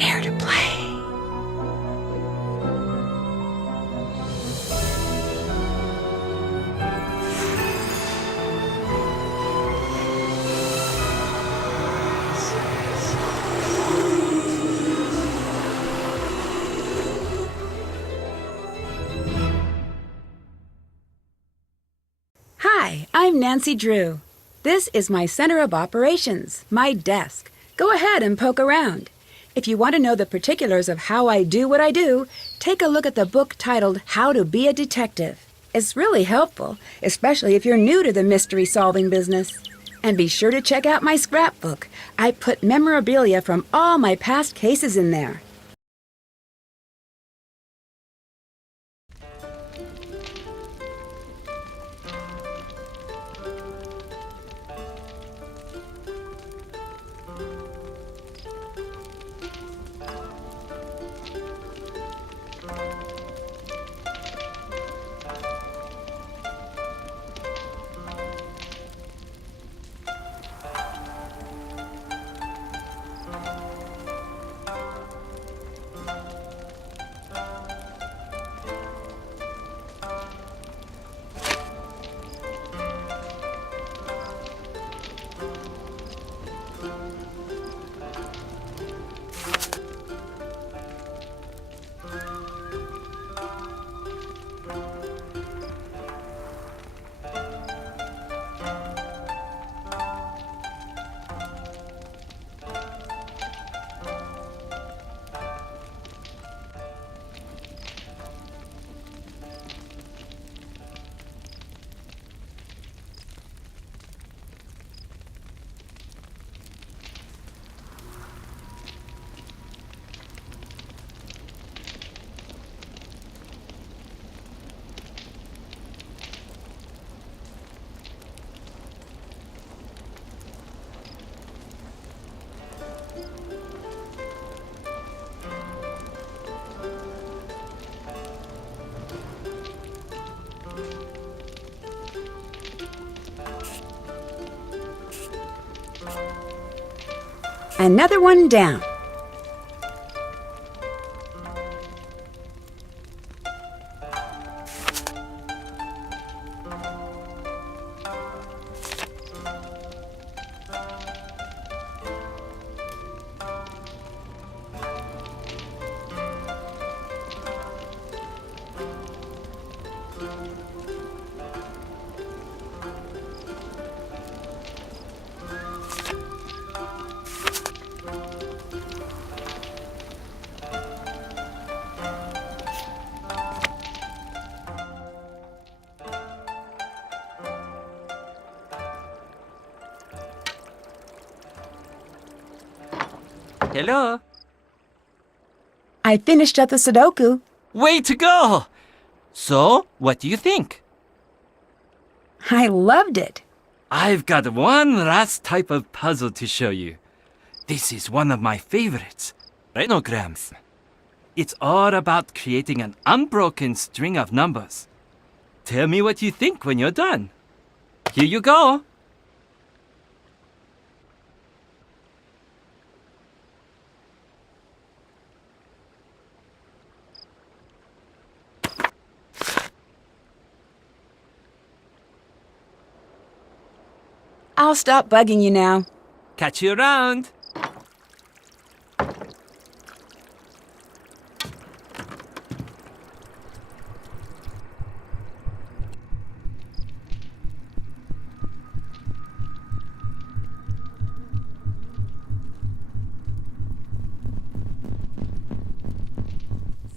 Dare to play. Hi, I'm Nancy Drew. This is my center of operations, my desk. Go ahead and poke around. If you want to know the particulars of how I do what I do, take a look at the book titled How to Be a Detective. It's really helpful, especially if you're new to the mystery-solving business. And be sure to check out my scrapbook. I put memorabilia from all my past cases in there. Another one down. Hello. I finished up the Sudoku. Way to go! So, what do you think? I loved it. I've got one last type of puzzle to show you. This is one of my favorites, renograms. It's all about creating an unbroken string of numbers. Tell me what you think when you're done. Here you go. I'll stop bugging you now. Catch you around.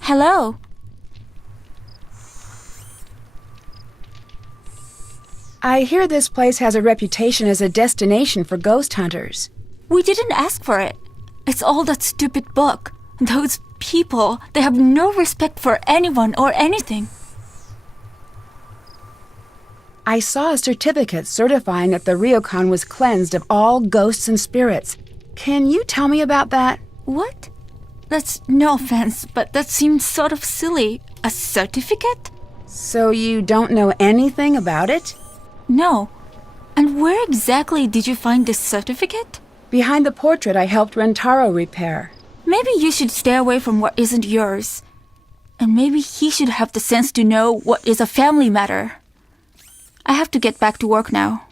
Hello. I hear this place has a reputation as a destination for ghost hunters. We didn't ask for it. It's all that stupid book. Those people, they have no respect for anyone or anything. I saw a certificate certifying that the ryokan was cleansed of all ghosts and spirits. Can you tell me about that? What? That's no offense, but that seems sort of silly. A certificate? So you don't know anything about it? No. And where exactly did you find this certificate? Behind the portrait I helped Rentaro repair. Maybe you should stay away from what isn't yours. And maybe he should have the sense to know what is a family matter. I have to get back to work now.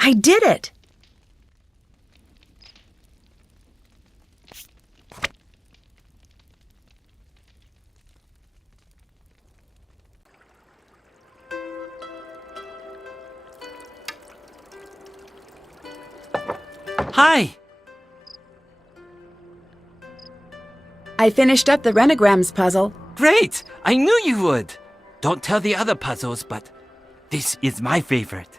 I did it! Hi! I finished up the renograms puzzle. Great! I knew you would! Don't tell the other puzzles, but this is my favorite.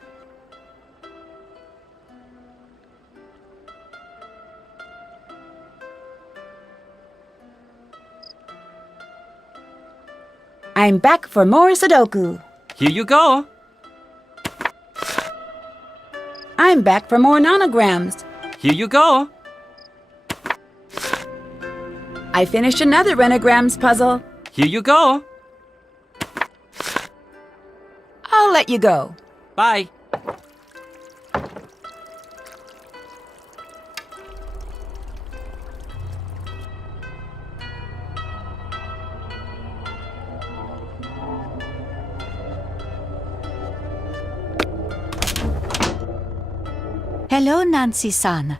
I'm back for more Sudoku. Here you go! I'm back for more nanograms. Here you go! I finished another renograms puzzle. Here you go! I'll let you go. Bye! Hello, Nancy-san.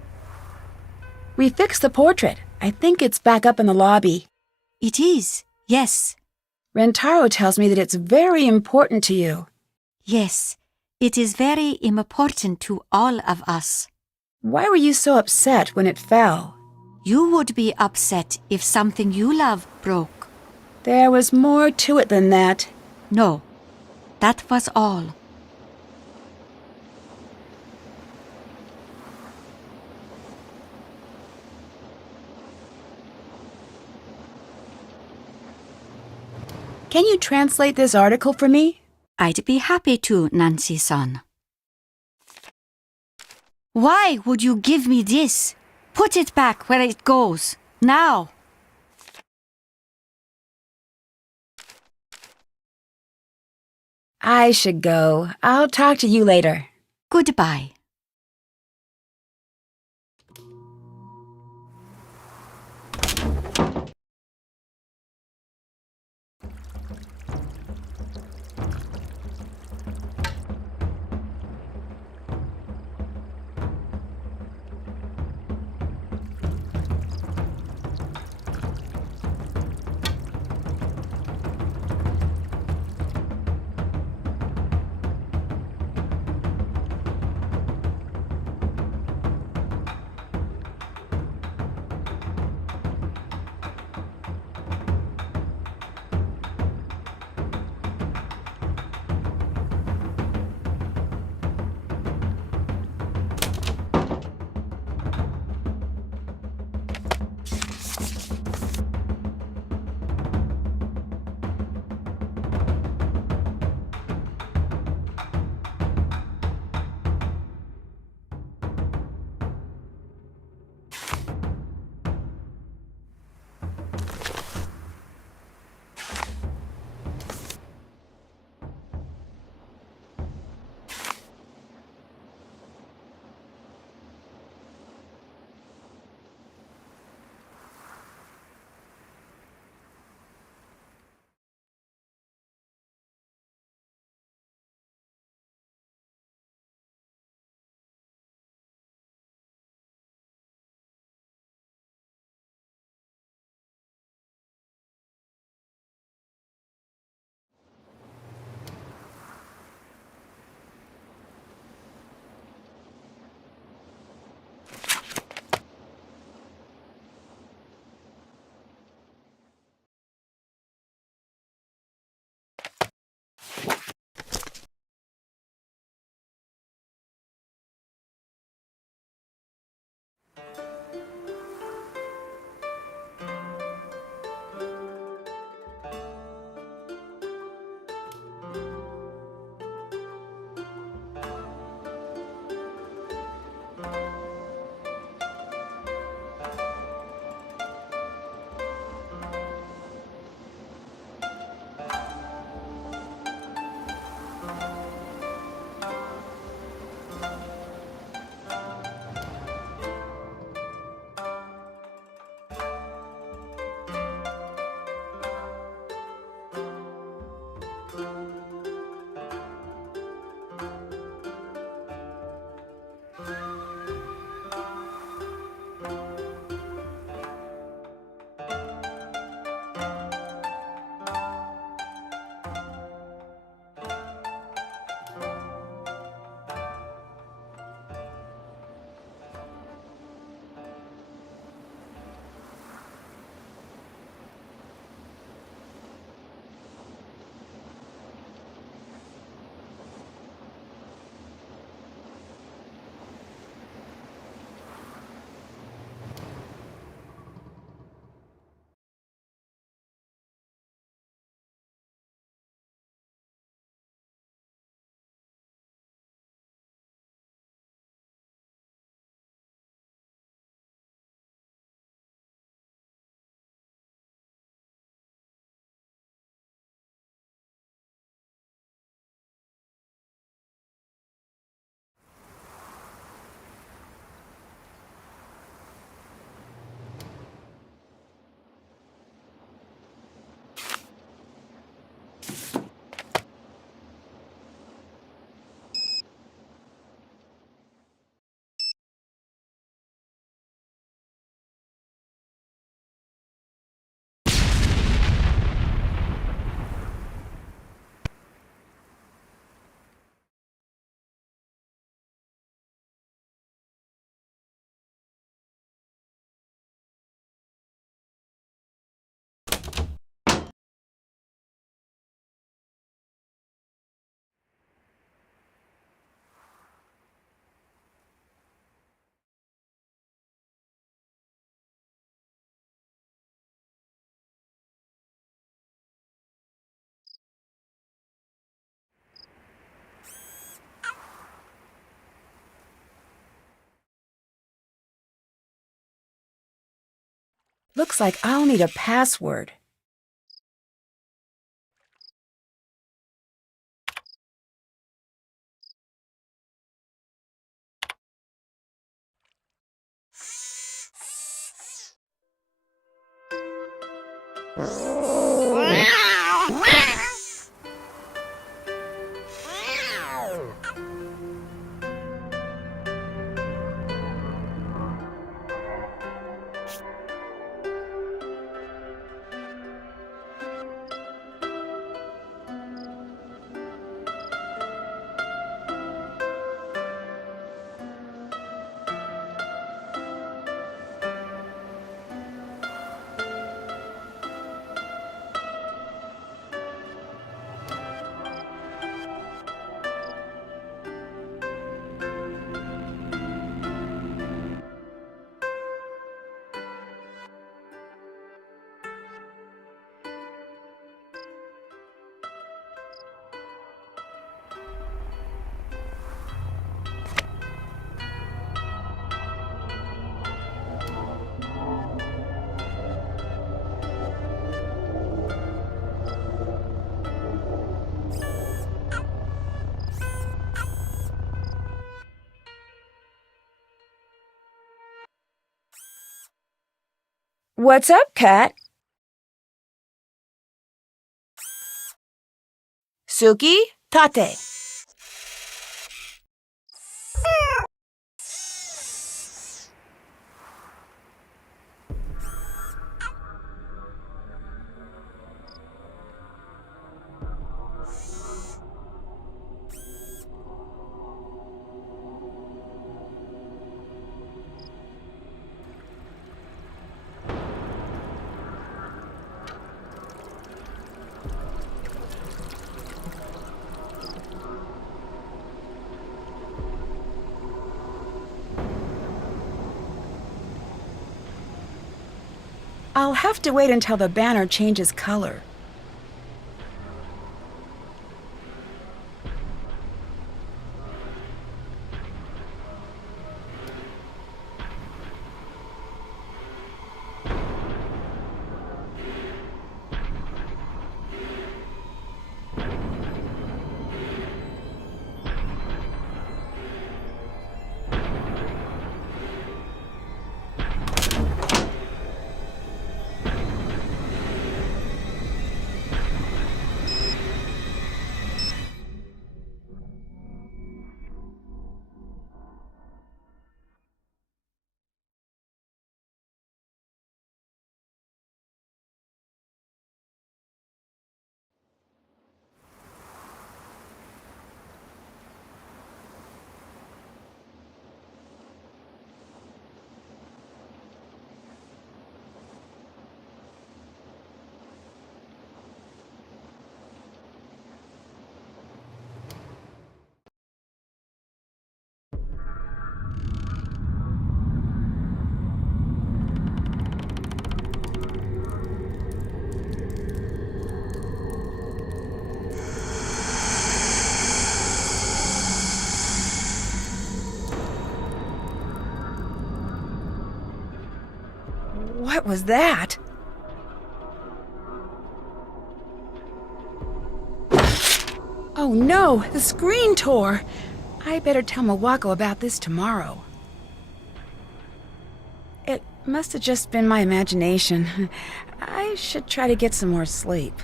We fixed the portrait. I think it's back up in the lobby. It is, yes. Rentaro tells me that it's very important to you. Yes, it is very important to all of us. Why were you so upset when it fell? You would be upset if something you love broke. There was more to it than that. No, that was all. Can you translate this article for me? I'd be happy to, Nancy-san. Why would you give me this? Put it back where it goes. Now. I should go. I'll talk to you later. Goodbye. Looks like I'll need a password. What's up, Kat? Suki, tate. I'll have to wait until the banner changes color. What was that? Oh no, the screen tore! I better tell Mawako about this tomorrow. It must have just been my imagination. I should try to get some more sleep.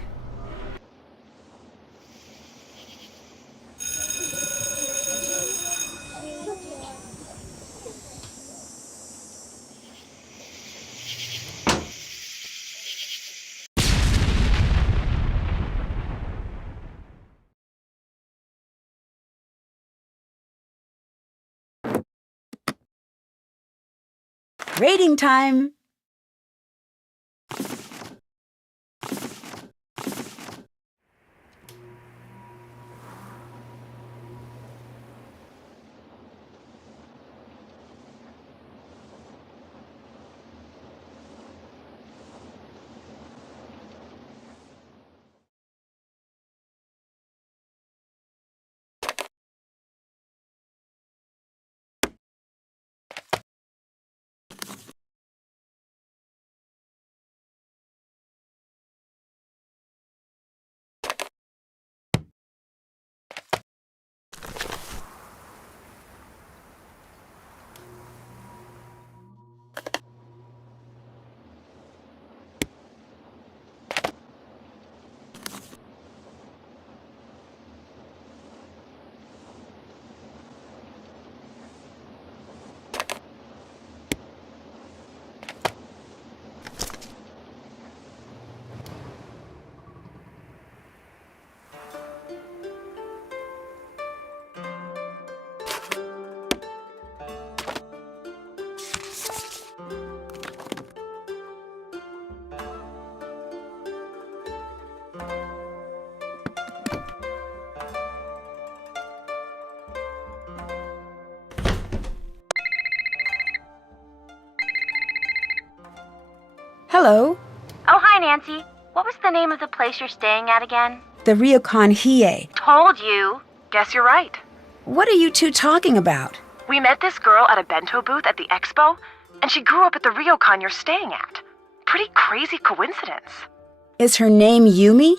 Rating time! Hello. Oh, hi, Nancy. What was the name of the place you're staying at again? The Ryokan Hiei. Told you. Guess you're right. What are you two talking about? We met this girl at a bento booth at the expo, and she grew up at the ryokan you're staying at. Pretty crazy coincidence. Is her name Yumi?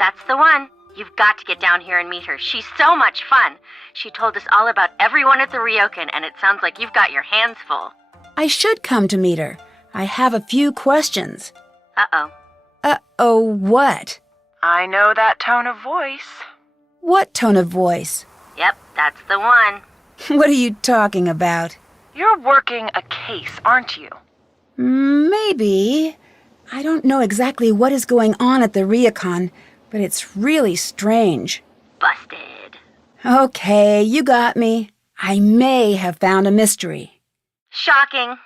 That's the one. You've got to get down here and meet her. She's so much fun. She told us all about everyone at the ryokan, and it sounds like you've got your hands full. I should come to meet her. I have a few questions. Uh-oh. Uh-oh, what? I know that tone of voice. What tone of voice? Yep, that's the one. What are you talking about? You're working a case, aren't you? Maybe. I don't know exactly what is going on at the ryokan, but it's really strange. Busted. Okay, you got me. I may have found a mystery. Shocking.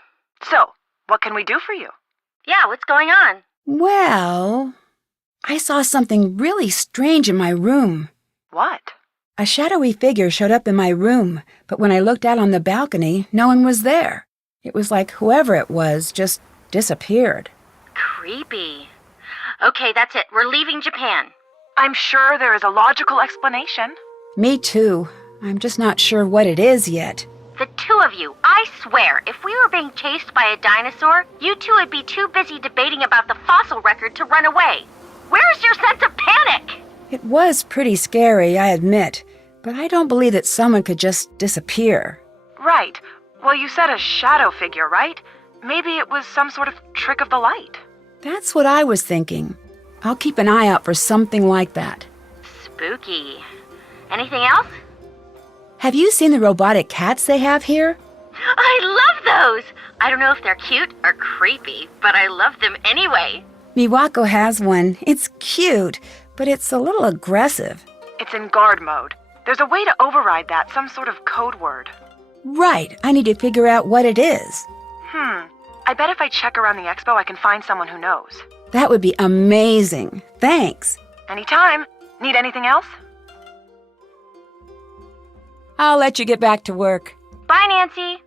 So, what can we do for you? Yeah, what's going on? Well, I saw something really strange in my room. What? A shadowy figure showed up in my room, but when I looked out on the balcony, no one was there. It was like whoever it was just disappeared. Creepy. Okay, that's it. We're leaving Japan. I'm sure there is a logical explanation. Me too. I'm just not sure what it is yet. The two of you, I swear, if we were being chased by a dinosaur, you two would be too busy debating about the fossil record to run away. Where's your sense of panic? It was pretty scary, I admit, but I don't believe that someone could just disappear. Right. Well, you said a shadow figure, right? Maybe it was some sort of trick of the light. That's what I was thinking. I'll keep an eye out for something like that. Spooky. Anything else? Have you seen the robotic cats they have here? I love those! I don't know if they're cute or creepy, but I love them anyway. Miwako has one. It's cute, but it's a little aggressive. It's in guard mode. There's a way to override that, some sort of code word. Right, I need to figure out what it is. I bet if I check around the expo, I can find someone who knows. That would be amazing. Thanks. Anytime. Need anything else? I'll let you get back to work. Bye, Nancy.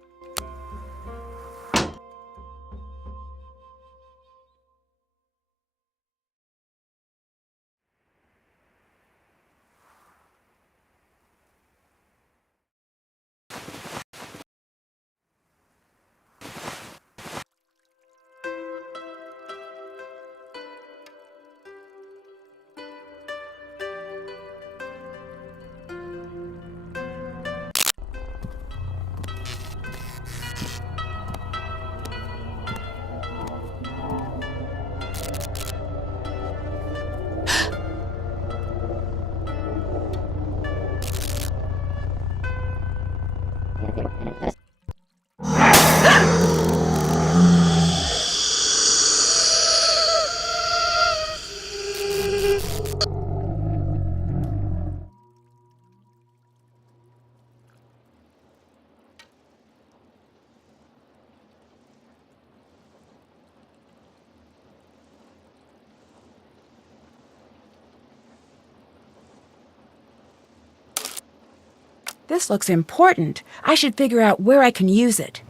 This looks important. I should figure out where I can use it.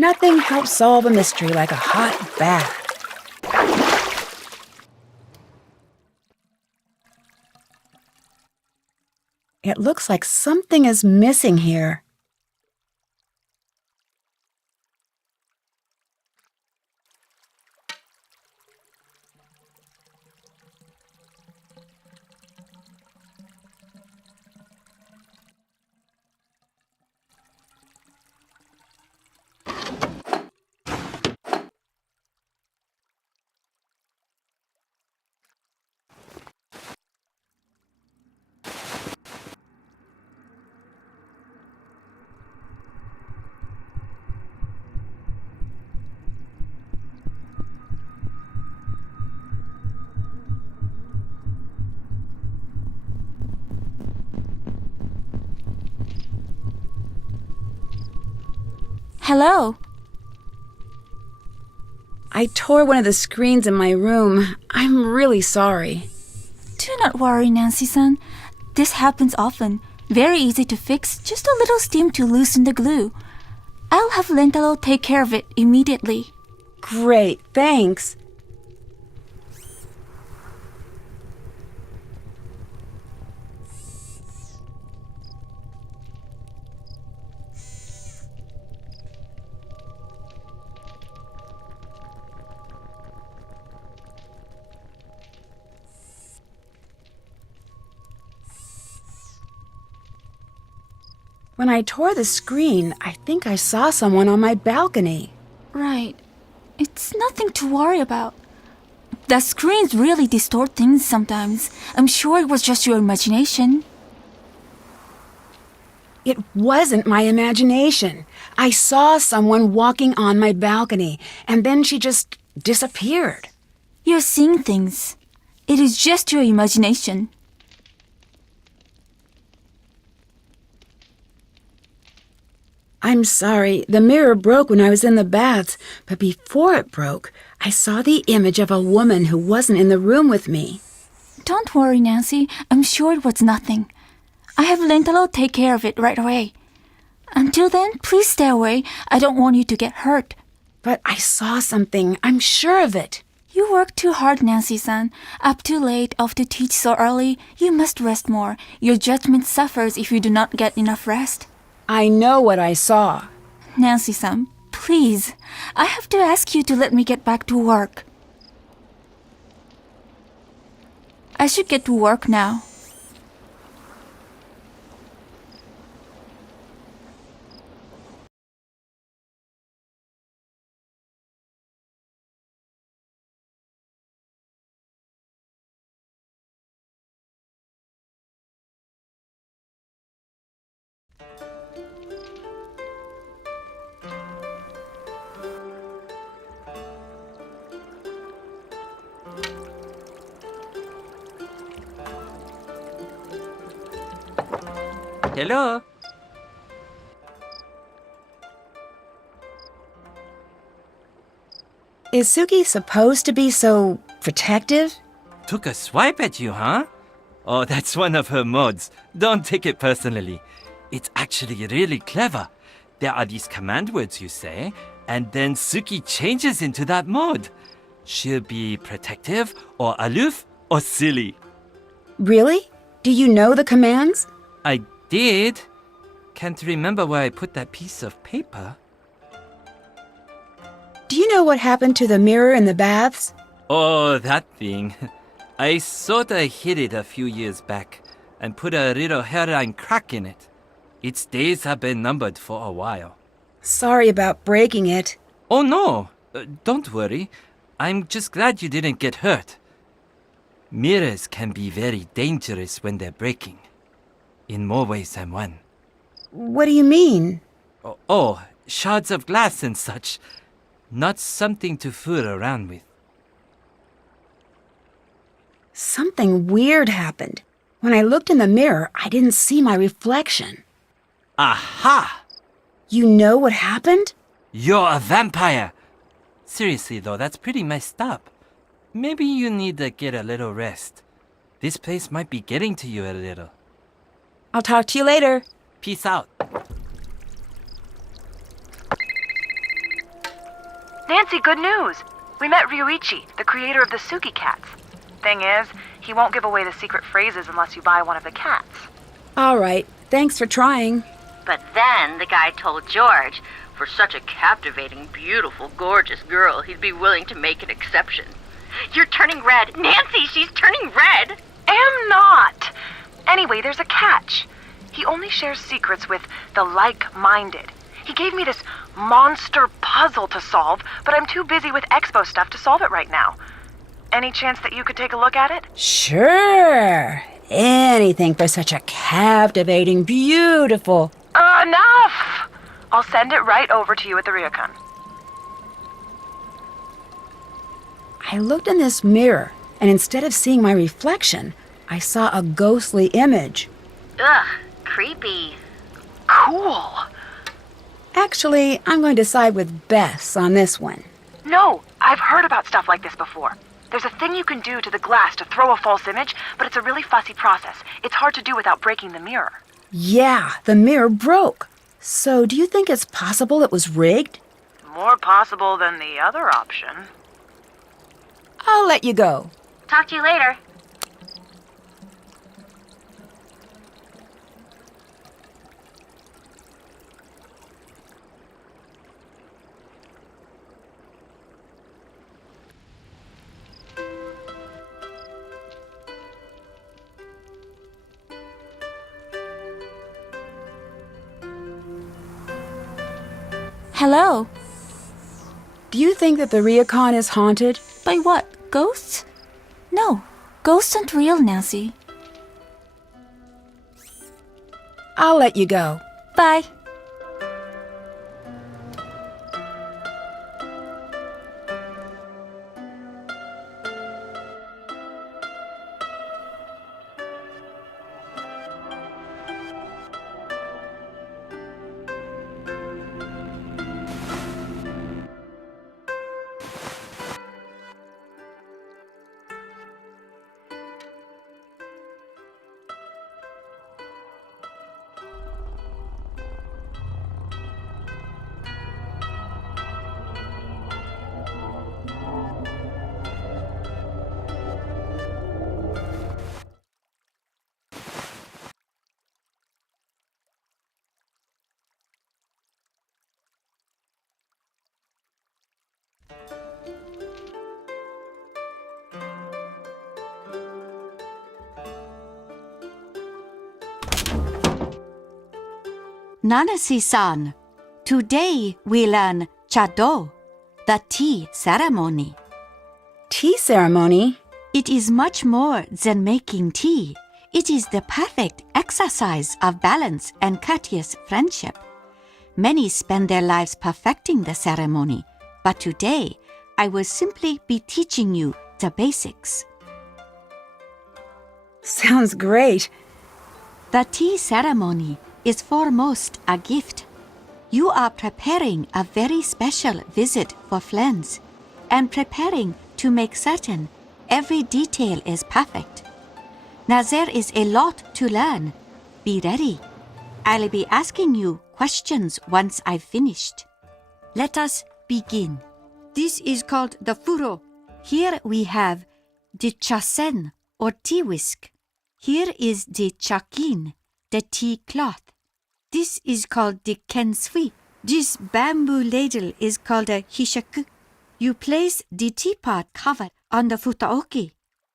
Nothing helps solve a mystery like a hot bath. It looks like something is missing here. Hello. I tore one of the screens in my room. I'm really sorry. Do not worry, Nancy-san. This happens often. Very easy to fix. Just a little steam to loosen the glue. I'll have Lentalo take care of it immediately. Great, thanks. When I tore the screen, I think I saw someone on my balcony. Right. It's nothing to worry about. The screens really distort things sometimes. I'm sure it was just your imagination. It wasn't my imagination. I saw someone walking on my balcony, and then she just disappeared. You're seeing things. It is just your imagination. I'm sorry, the mirror broke when I was in the baths, but before it broke, I saw the image of a woman who wasn't in the room with me. Don't worry, Nancy. I'm sure it was nothing. I have Lentalo take care of it right away. Until then, please stay away. I don't want you to get hurt. But I saw something. I'm sure of it. You work too hard, Nancy-san. Up too late, off to teach so early. You must rest more. Your judgment suffers if you do not get enough rest. I know what I saw. Nancy-san, please. I have to ask you to let me get back to work. I should get to work now. Hello? Is Suki supposed to be so protective? Took a swipe at you, huh? Oh, that's one of her mods. Don't take it personally. It's actually really clever. There are these command words you say, and then Suki changes into that mode. She'll be protective, or aloof, or silly. Really? Do you know the commands? I did. Can't remember where I put that piece of paper. Do you know what happened to the mirror in the baths? Oh, that thing. I sorta hid it a few years back and put a little hairline crack in it. Its days have been numbered for a while. Sorry about breaking it. Oh no, don't worry. I'm just glad you didn't get hurt. Mirrors can be very dangerous when they're breaking. In more ways than one. What do you mean? Oh, shards of glass and such. Not something to fool around with. Something weird happened. When I looked in the mirror, I didn't see my reflection. Aha! You know what happened? You're a vampire! Seriously though, that's pretty messed up. Maybe you need to get a little rest. This place might be getting to you a little. I'll talk to you later. Peace out. Nancy, good news. We met Ryuichi, the creator of the Suki cats. Thing is, he won't give away the secret phrases unless you buy one of the cats. All right, thanks for trying. But then the guy told George, for such a captivating, beautiful, gorgeous girl, he'd be willing to make an exception. You're turning red. Nancy, she's turning red. Am not. Anyway, there's a catch. He only shares secrets with the like-minded. He gave me this monster puzzle to solve, but I'm too busy with Expo stuff to solve it right now. Any chance that you could take a look at it? Sure. Anything for such a captivating, beautiful... Enough! I'll send it right over to you at the ryokan. I looked in this mirror, and instead of seeing my reflection, I saw a ghostly image. Ugh, creepy. Cool. Actually, I'm going to side with Bess on this one. No, I've heard about stuff like this before. There's a thing you can do to the glass to throw a false image, but it's a really fussy process. It's hard to do without breaking the mirror. Yeah, the mirror broke. So do you think it's possible it was rigged? More possible than the other option. I'll let you go. Talk to you later. Hello. Do you think that the ryokan is haunted? By what? Ghosts? No, ghosts aren't real, Nancy. I'll let you go. Bye. Nanasi-san, today we learn Chado, the tea ceremony. Tea ceremony? It is much more than making tea. It is the perfect exercise of balance and courteous friendship. Many spend their lives perfecting the ceremony, but today I will simply be teaching you the basics. Sounds great. The tea ceremony is foremost a gift. You are preparing a very special visit for friends and preparing to make certain every detail is perfect. Now there is a lot to learn. Be ready. I'll be asking you questions once I've finished. Let us begin. This is called the furo. Here we have the chasen or tea whisk. Here is the chakin, the tea cloth. This is called the kensui. This bamboo ladle is called a hishaku. You place the teapot cover on the futaoki.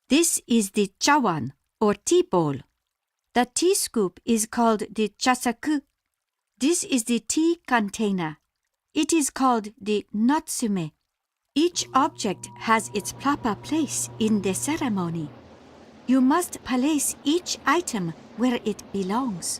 This is the chawan or tea bowl. The tea scoop is called the chasaku. This is the tea container. It is called the natsume. Each object has its proper place in the ceremony. You must place each item where it belongs.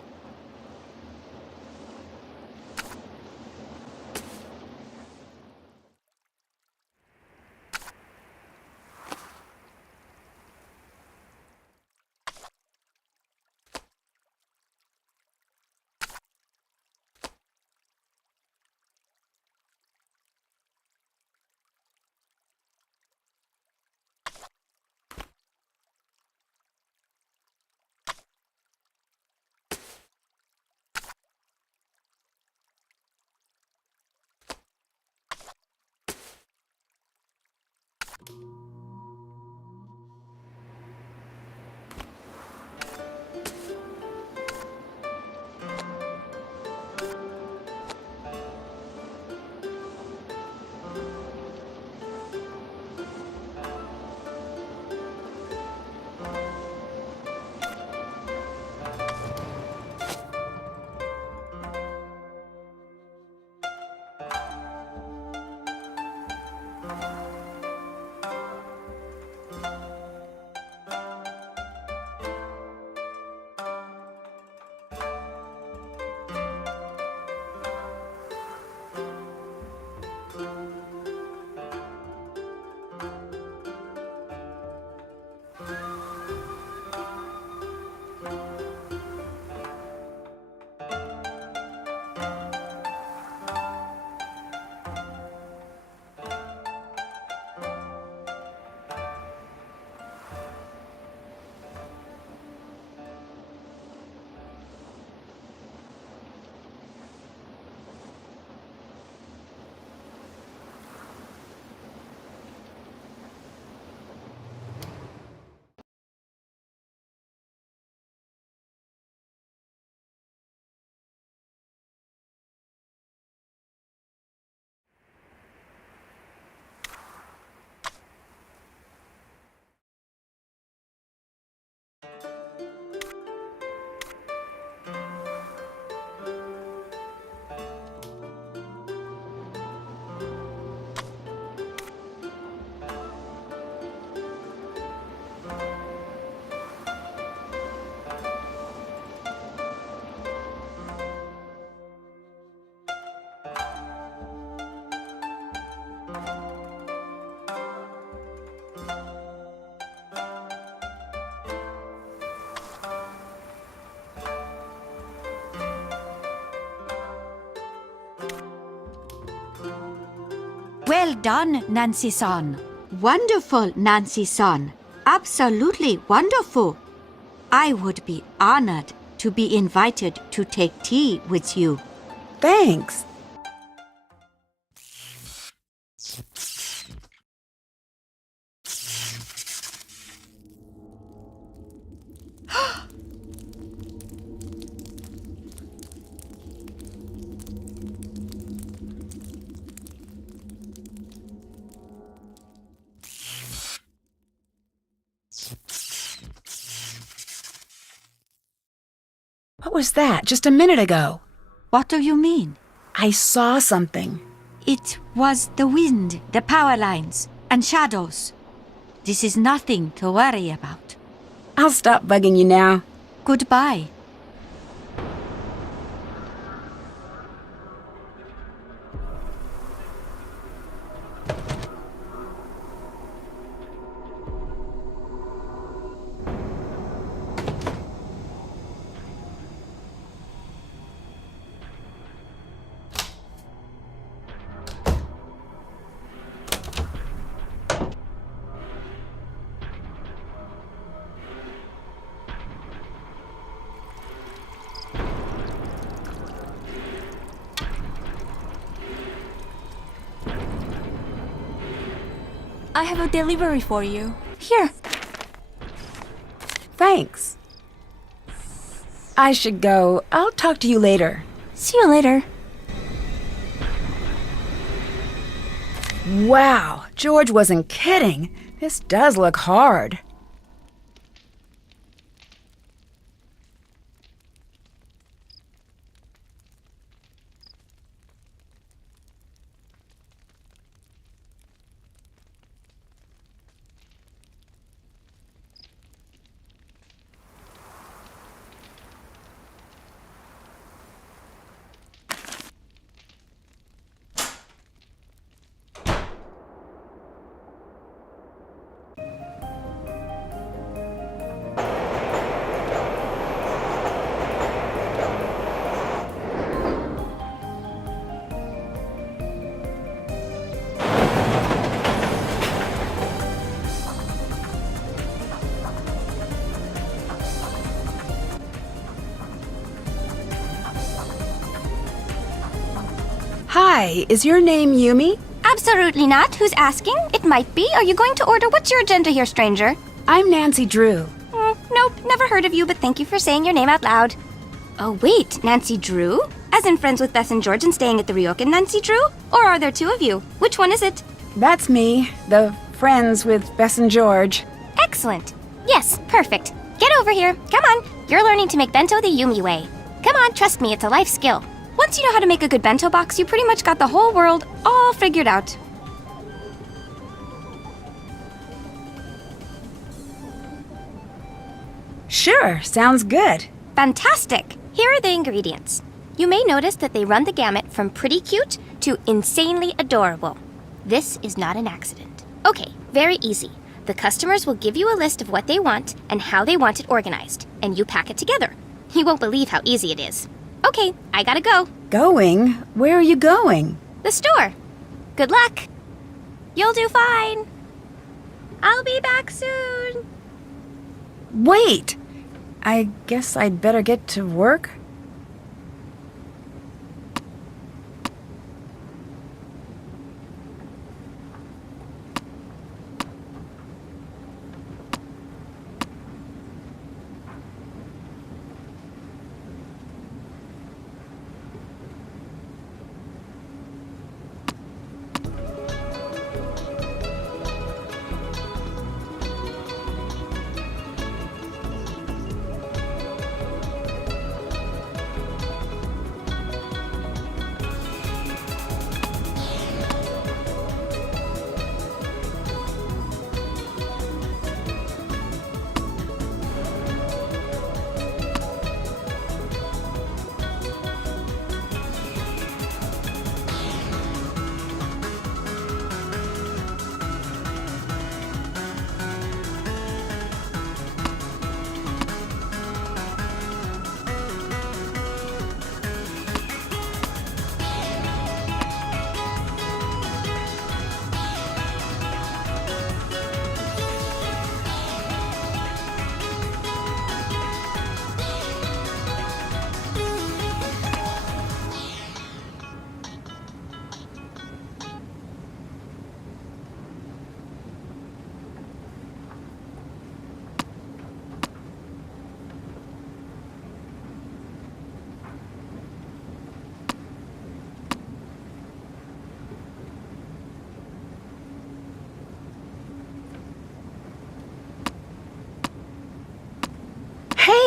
Well done, Nancy-san. Wonderful, Nancy-san. Absolutely wonderful. I would be honored to be invited to take tea with you. Thanks. What was that just a minute ago? What do you mean? I saw something. It was the wind, the power lines, and shadows. This is nothing to worry about. I'll stop bugging you now. Goodbye. I have a delivery for you. Here. Thanks. I should go. I'll talk to you later. See you later. Wow, George wasn't kidding. This does look hard. Hi, is your name Yumi? Absolutely not. Who's asking? It might be. Are you going to order? What's your agenda here, stranger? I'm Nancy Drew. Nope, never heard of you, but thank you for saying your name out loud. Oh, wait, Nancy Drew? As in friends with Bess and George and staying at the Ryokan Nancy Drew? Or are there two of you? Which one is it? That's me, the friends with Bess and George. Excellent. Yes, perfect. Get over here. Come on. You're learning to make bento the Yumi way. Come on, trust me, it's a life skill. Once you know how to make a good bento box, you pretty much got the whole world all figured out. Sure, sounds good. Fantastic! Here are the ingredients. You may notice that they run the gamut from pretty cute to insanely adorable. This is not an accident. Okay, very easy. The customers will give you a list of what they want and how they want it organized, and you pack it together. You won't believe how easy it is. Okay, I gotta go. Going? Where are you going? The store. Good luck. You'll do fine. I'll be back soon. Wait! I guess I'd better get to work.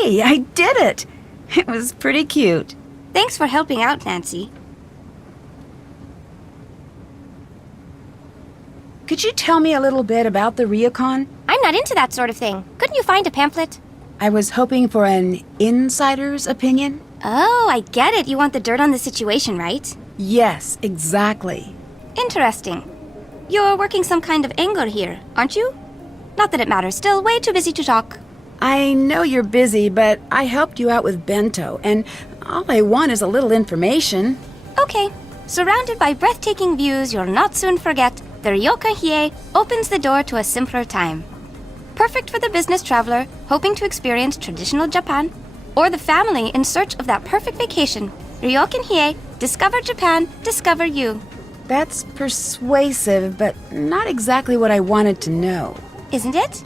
Hey, I did it! It was pretty cute. Thanks for helping out, Nancy. Could you tell me a little bit about the ryokan? I'm not into that sort of thing. Couldn't you find a pamphlet? I was hoping for an insider's opinion. Oh, I get it. You want the dirt on the situation, right? Yes, exactly. Interesting. You're working some kind of angle here, aren't you? Not that it matters. Still, way too busy to talk. I know you're busy, but I helped you out with bento, and all I want is a little information. Okay. Surrounded by breathtaking views you'll not soon forget, the Ryokan Hiei opens the door to a simpler time. Perfect for the business traveler hoping to experience traditional Japan, or the family in search of that perfect vacation. Ryokan Hiei, discover Japan, discover you. That's persuasive, but not exactly what I wanted to know. Isn't it?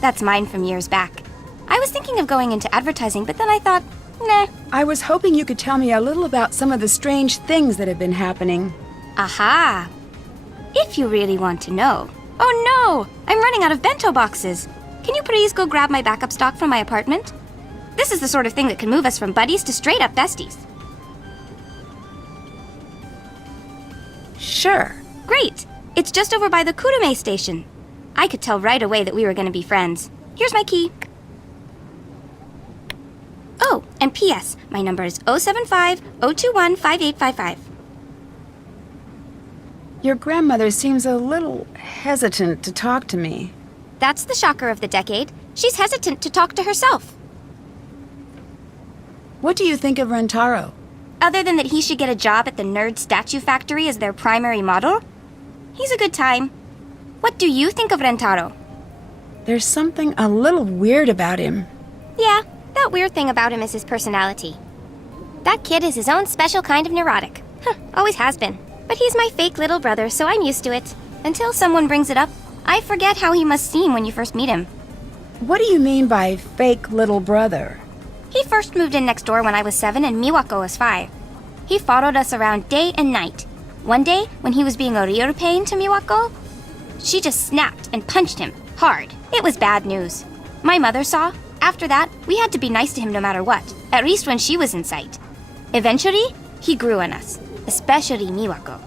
That's mine from years back. I was thinking of going into advertising, but then I thought, nah. I was hoping you could tell me a little about some of the strange things that have been happening. Aha! If you really want to know. Oh no! I'm running out of bento boxes. Can you please go grab my backup stock from my apartment? This is the sort of thing that can move us from buddies to straight up besties. Sure. Great! It's just over by the Kurume station. I could tell right away that we were going to be friends. Here's my key. Oh, and P.S. My number is 075-021-5855. Your grandmother seems a little hesitant to talk to me. That's the shocker of the decade. She's hesitant to talk to herself. What do you think of Rentaro? Other than that he should get a job at the Nerd Statue Factory as their primary model, he's a good time. What do you think of Rentaro? There's something a little weird about him. Yeah, that weird thing about him is his personality. That kid is his own special kind of neurotic. Always has been. But he's my fake little brother, so I'm used to it. Until someone brings it up, I forget how he must seem when you first meet him. What do you mean by fake little brother? He first moved in next door when I was 7 and Miwako was 5. He followed us around day and night. One day, when he was being a real pain to Miwako, she just snapped and punched him hard. It was bad news. My mother saw. After that, we had to be nice to him no matter what, at least when she was in sight. Eventually, he grew on us, especially Miwako.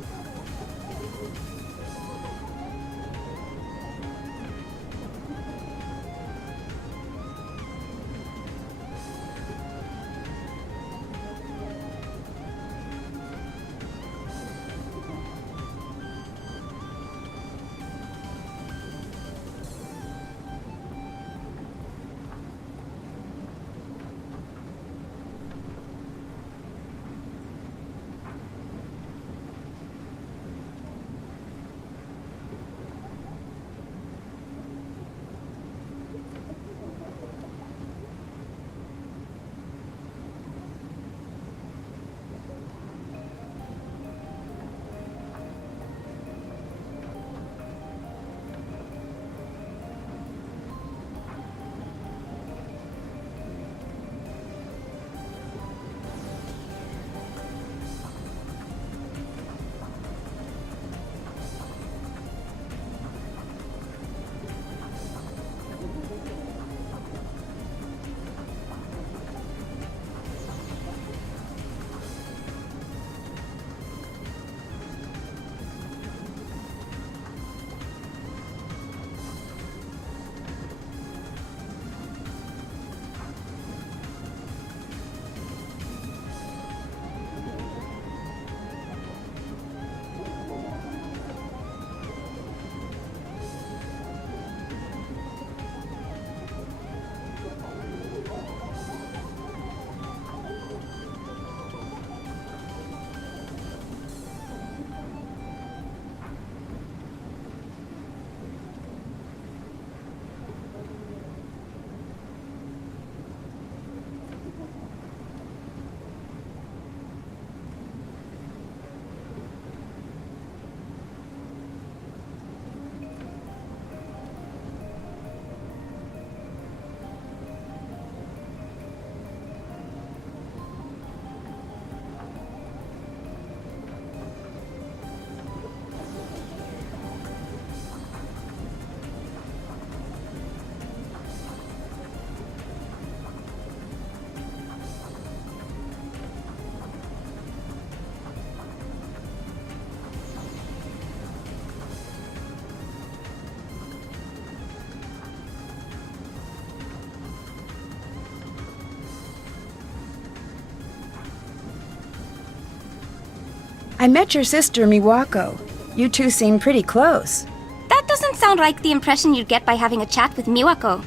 I met your sister, Miwako. You two seem pretty close. That doesn't sound like the impression you'd get by having a chat with Miwako.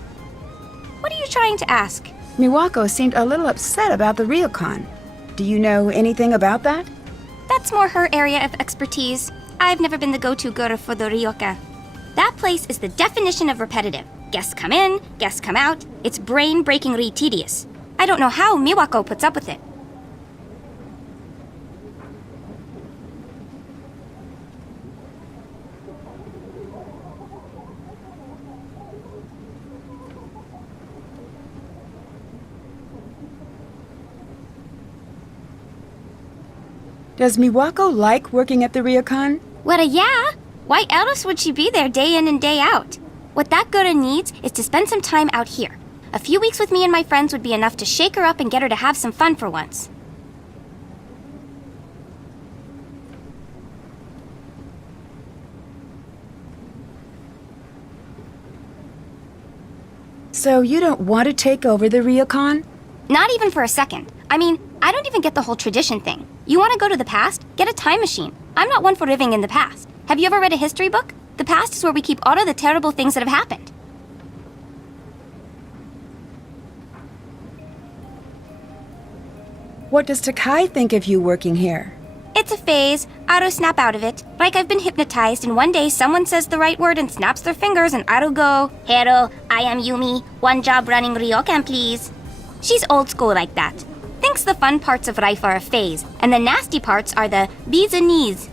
What are you trying to ask? Miwako seemed a little upset about the ryokan. Do you know anything about that? That's more her area of expertise. I've never been the go-to girl for the ryoka. That place is the definition of repetitive. Guests come in, guests come out. It's brain-breakingly tedious. I don't know how Miwako puts up with it. Does Miwako like working at the ryokan? Well, yeah. Why else would she be there day in and day out? What that girl needs is to spend some time out here. A few weeks with me and my friends would be enough to shake her up and get her to have some fun for once. So you don't want to take over the ryokan? Not even for a second. I mean, I don't even get the whole tradition thing. You want to go to the past? Get a time machine. I'm not one for living in the past. Have you ever read a history book? The past is where we keep all of the terrible things that have happened. What does Takai think of you working here? It's a phase. I'll snap out of it. Like I've been hypnotized and one day someone says the right word and snaps their fingers and I'll go, "Hello, I am Yumi. One job running ryokan, please." She's old school like that. Thinks the fun parts of life are a phase, and the nasty parts are the bees and knees.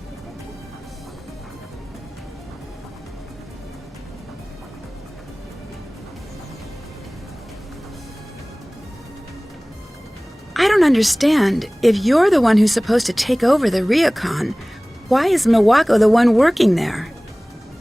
I don't understand. If you're the one who's supposed to take over the ryokan, why is Miwako the one working there?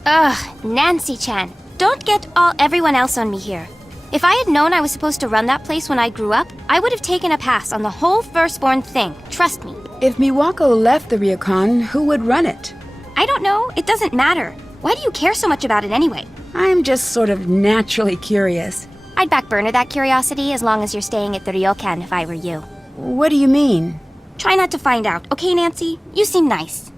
Ugh, Nancy-chan. Don't get all everyone else on me here. If I had known I was supposed to run that place when I grew up, I would have taken a pass on the whole firstborn thing. Trust me. If Miwako left the ryokan, who would run it? I don't know. It doesn't matter. Why do you care so much about it anyway? I'm just sort of naturally curious. I'd back burner that curiosity as long as you're staying at the ryokan if I were you. What do you mean? Try not to find out, okay, Nancy? You seem nice.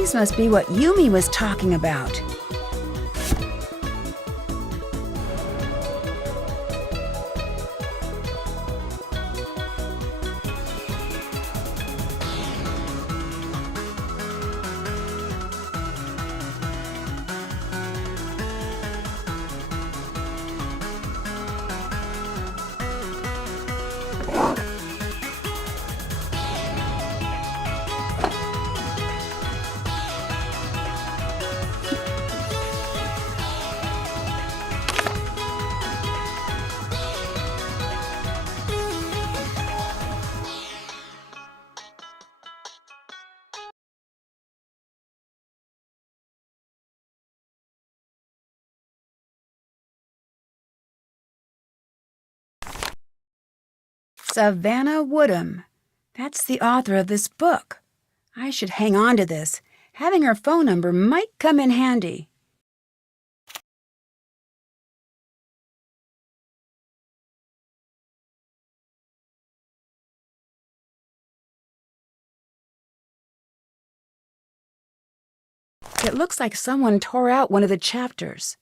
These must be what Yumi was talking about. Savannah Woodham. That's the author of this book. I should hang on to this. Having her phone number might come in handy. It looks like someone tore out one of the chapters.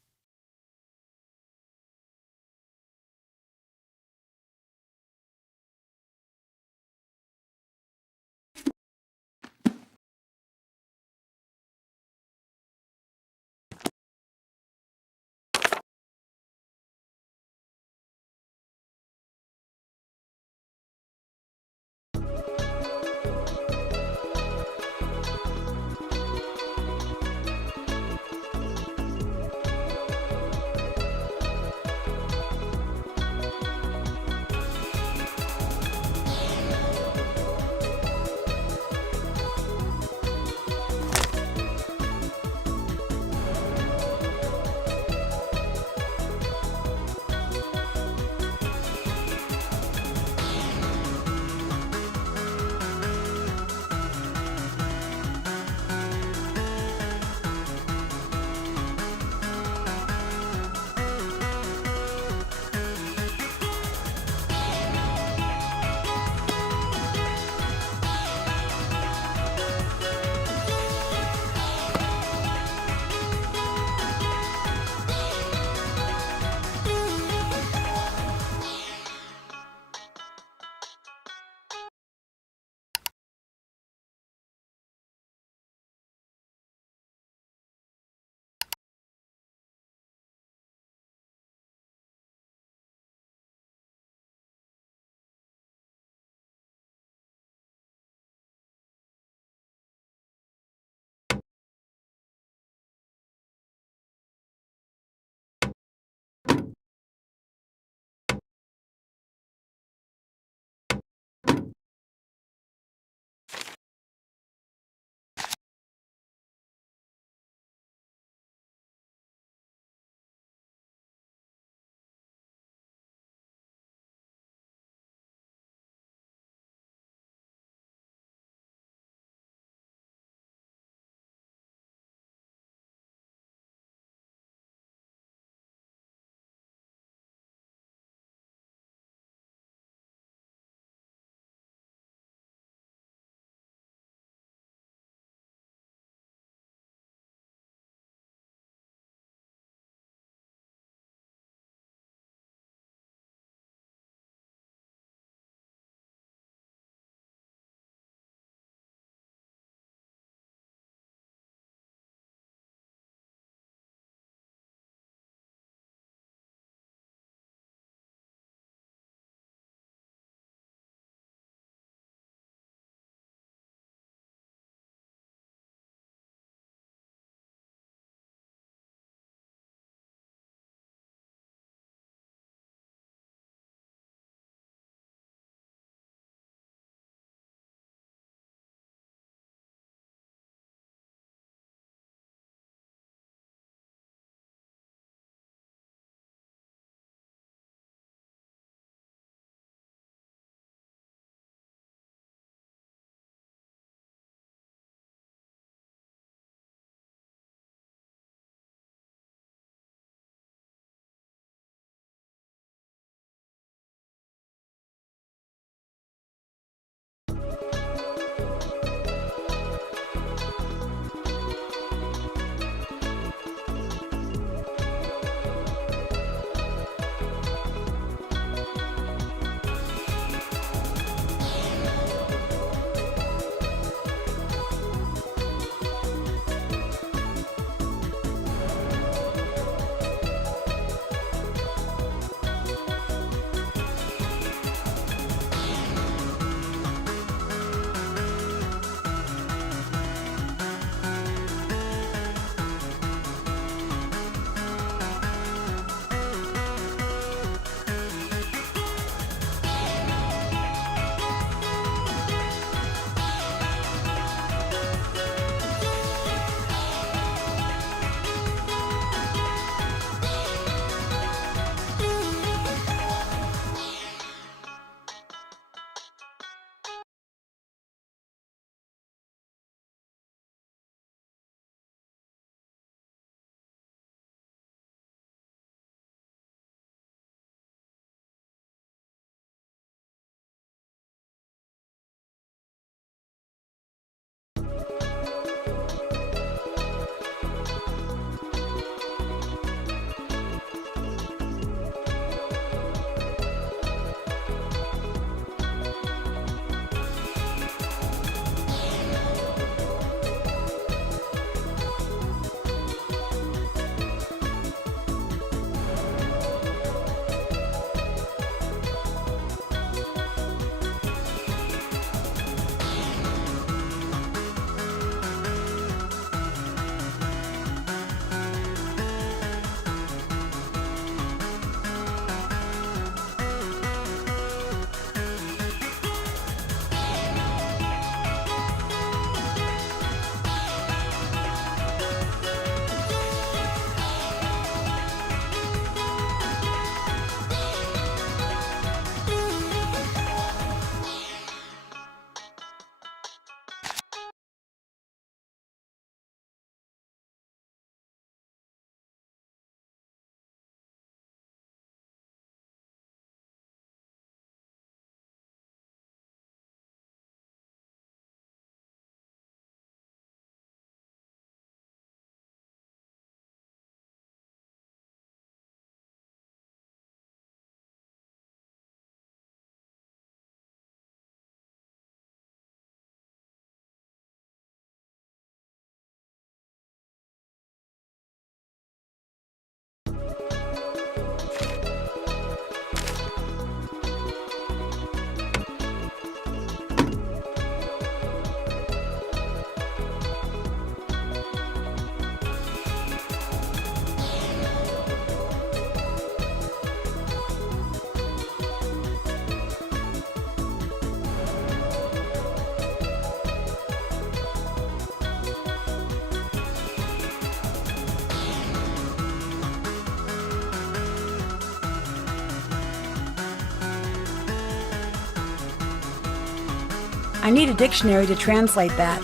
I need a dictionary to translate that.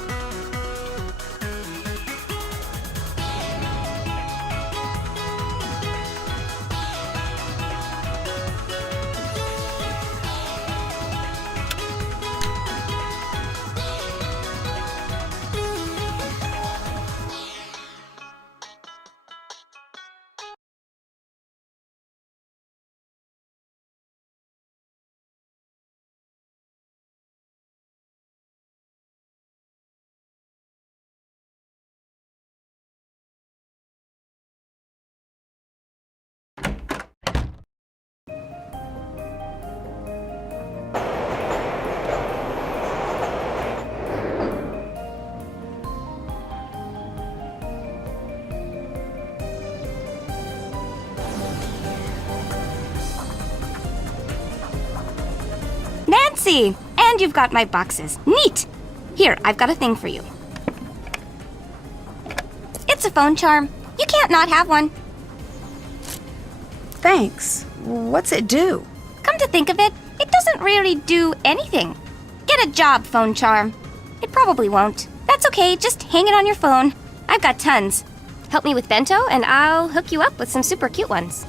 Nancy! And you've got my boxes. Neat! Here, I've got a thing for you. It's a phone charm. You can't not have one. Thanks. What's it do? Come to think of it, it doesn't really do anything. Get a job, phone charm. It probably won't. That's okay, just hang it on your phone. I've got tons. Help me with bento, and I'll hook you up with some super cute ones.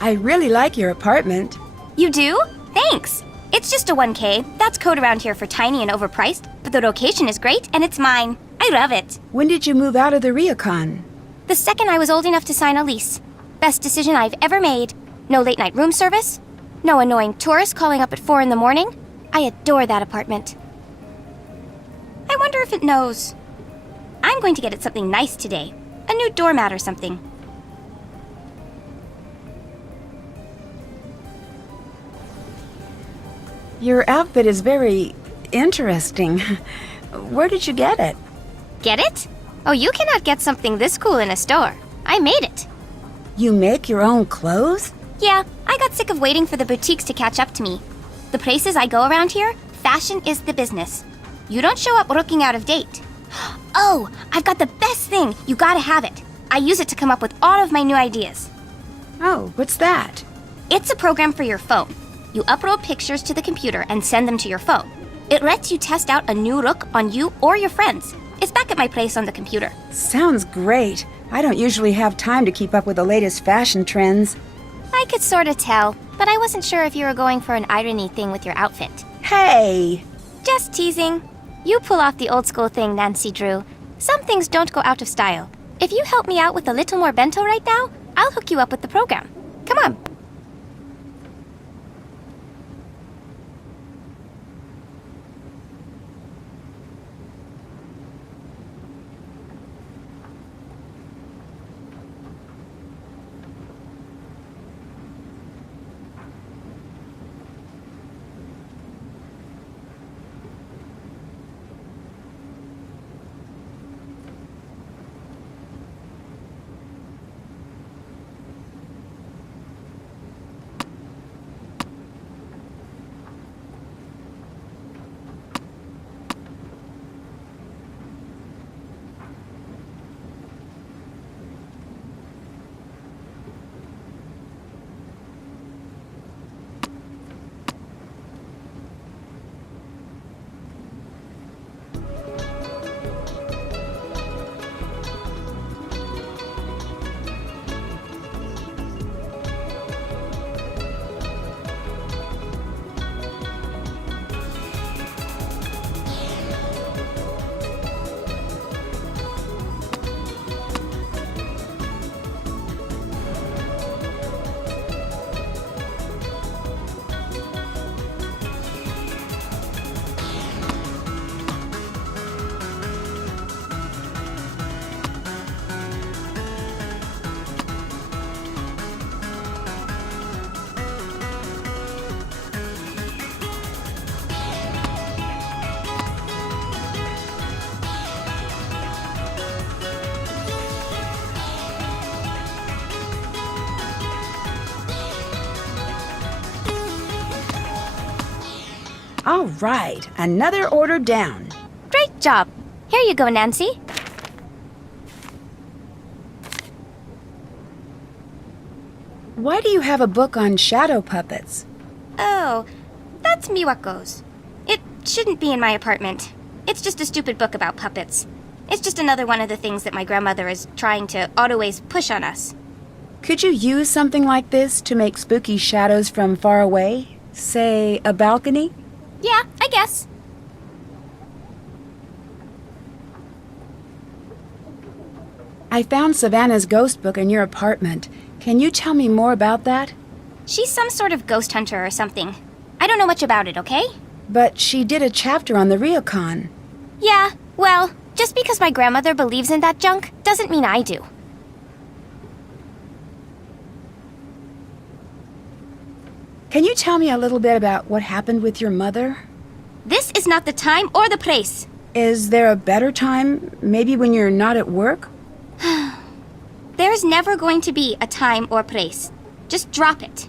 I really like your apartment. You do? Thanks! It's just a 1K. That's code around here for tiny and overpriced, but the location is great and it's mine. I love it. When did you move out of the ryokan? The second I was old enough to sign a lease. Best decision I've ever made. No late night room service. No annoying tourists calling up at 4 in the morning. I adore that apartment. I wonder if it knows. I'm going to get it something nice today. A new doormat or something. Your outfit is very interesting. Where did you get it? Get it? Oh, you cannot get something this cool in a store. I made it. You make your own clothes? Yeah, I got sick of waiting for the boutiques to catch up to me. The places I go around here, fashion is the business. You don't show up looking out of date. Oh, I've got the best thing. You gotta have it. I use it to come up with all of my new ideas. Oh, what's that? It's a program for your phone. You upload pictures to the computer and send them to your phone. It lets you test out a new look on you or your friends. It's back at my place on the computer. Sounds great. I don't usually have time to keep up with the latest fashion trends. I could sort of tell, but I wasn't sure if you were going for an irony thing with your outfit. Hey! Just teasing. You pull off the old school thing, Nancy Drew. Some things don't go out of style. If you help me out with a little more bento right now, I'll hook you up with the program. Come on. All right, another order down. Great job. Here you go, Nancy. Why do you have a book on shadow puppets? Oh, that's Miwako's. It shouldn't be in my apartment. It's just a stupid book about puppets. It's just another one of the things that my grandmother is trying to always push on us. Could you use something like this to make spooky shadows from far away? Say, a balcony? Yeah, I guess. I found Savannah's ghost book in your apartment. Can you tell me more about that? She's some sort of ghost hunter or something. I don't know much about it, okay? But she did a chapter on the ryokan. Yeah, well, just because my grandmother believes in that junk doesn't mean I do. Can you tell me a little bit about what happened with your mother? This is not the time or the place. Is there a better time? Maybe when you're not at work? There's never going to be a time or place. Just drop it.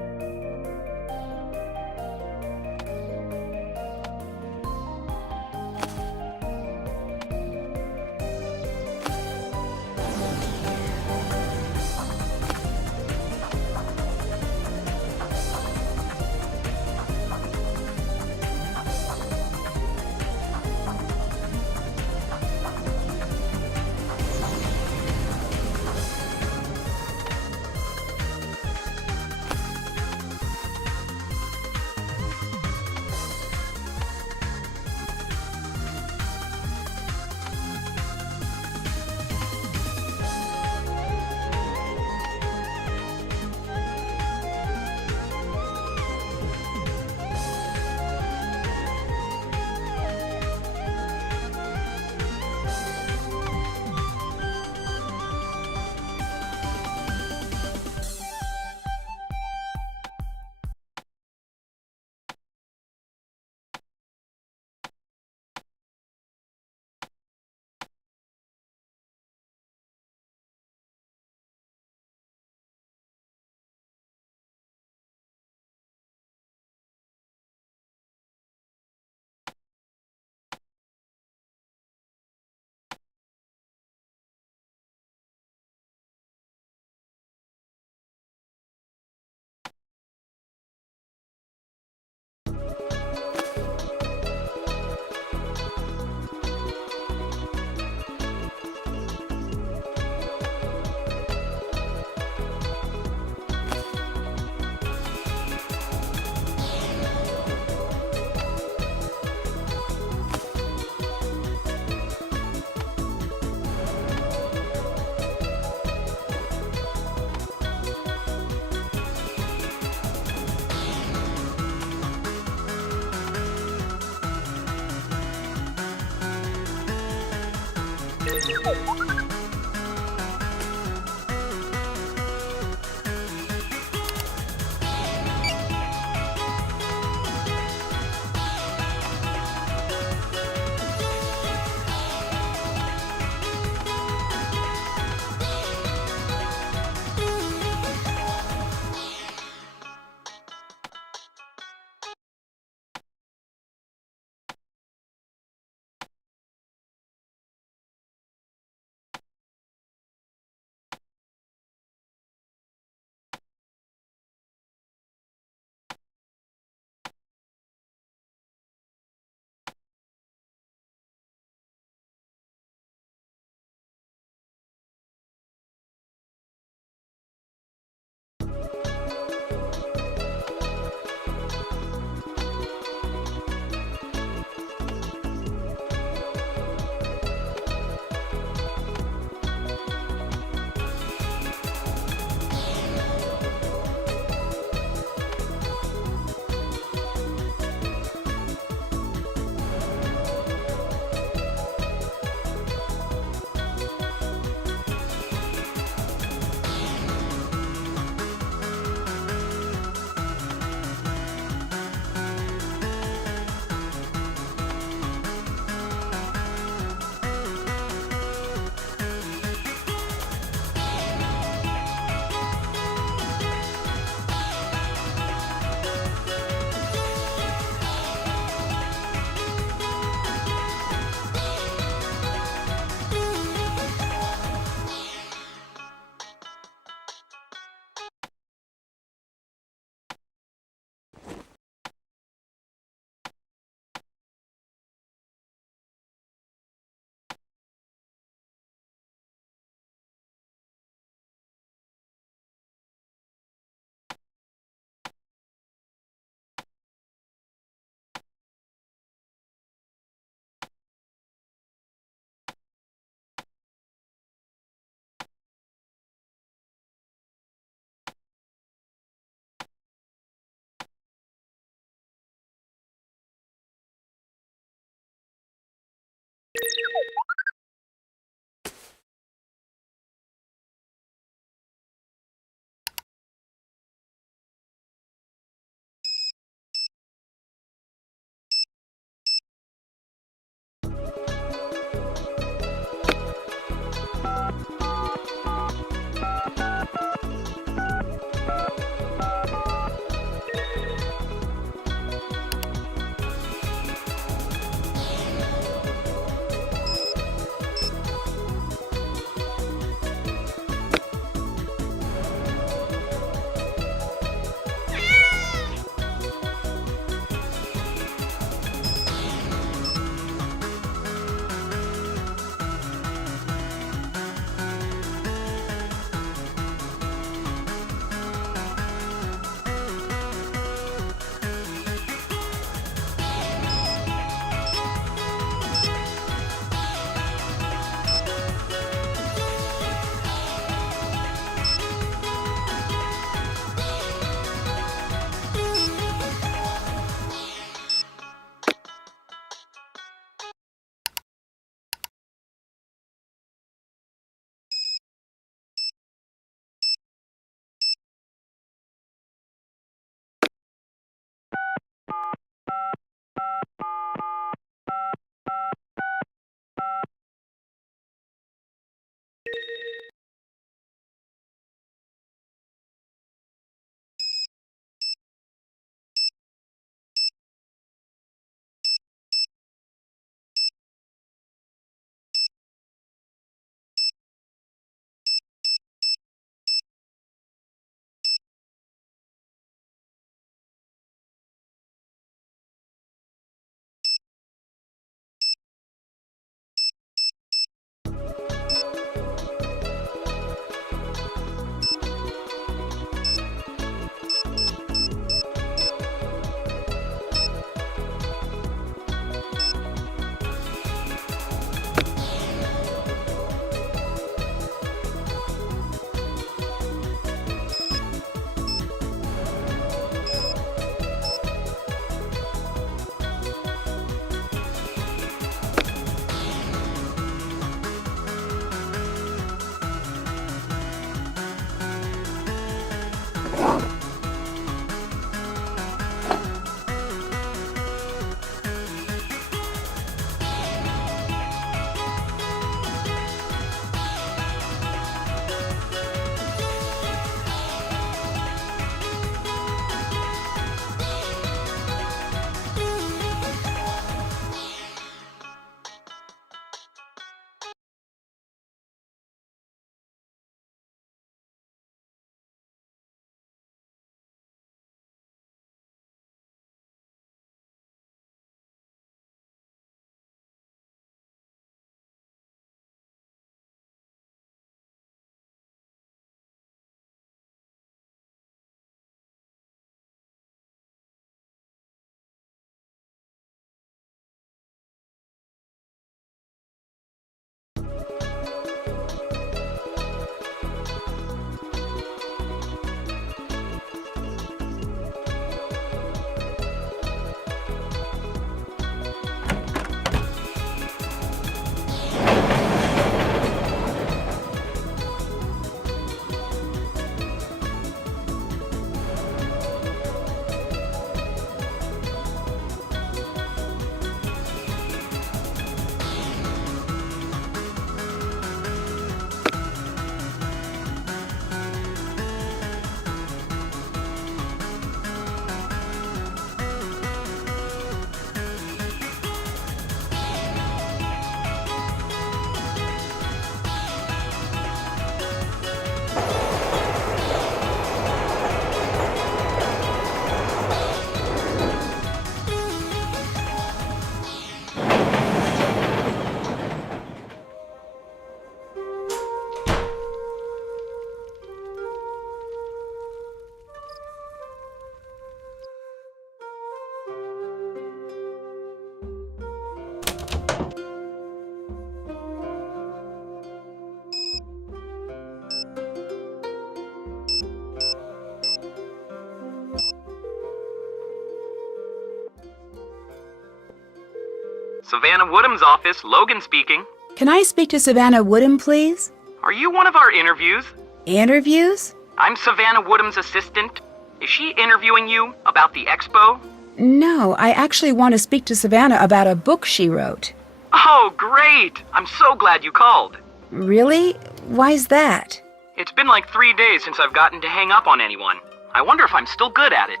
Savannah Woodham's office, Logan speaking. Can I speak to Savannah Woodham, please? Are you one of our interviews? Interviews? I'm Savannah Woodham's assistant. Is she interviewing you about the expo? No, I actually want to speak to Savannah about a book she wrote. Oh, great! I'm so glad you called. Really? Why's that? It's been like 3 days since I've gotten to hang up on anyone. I wonder if I'm still good at it.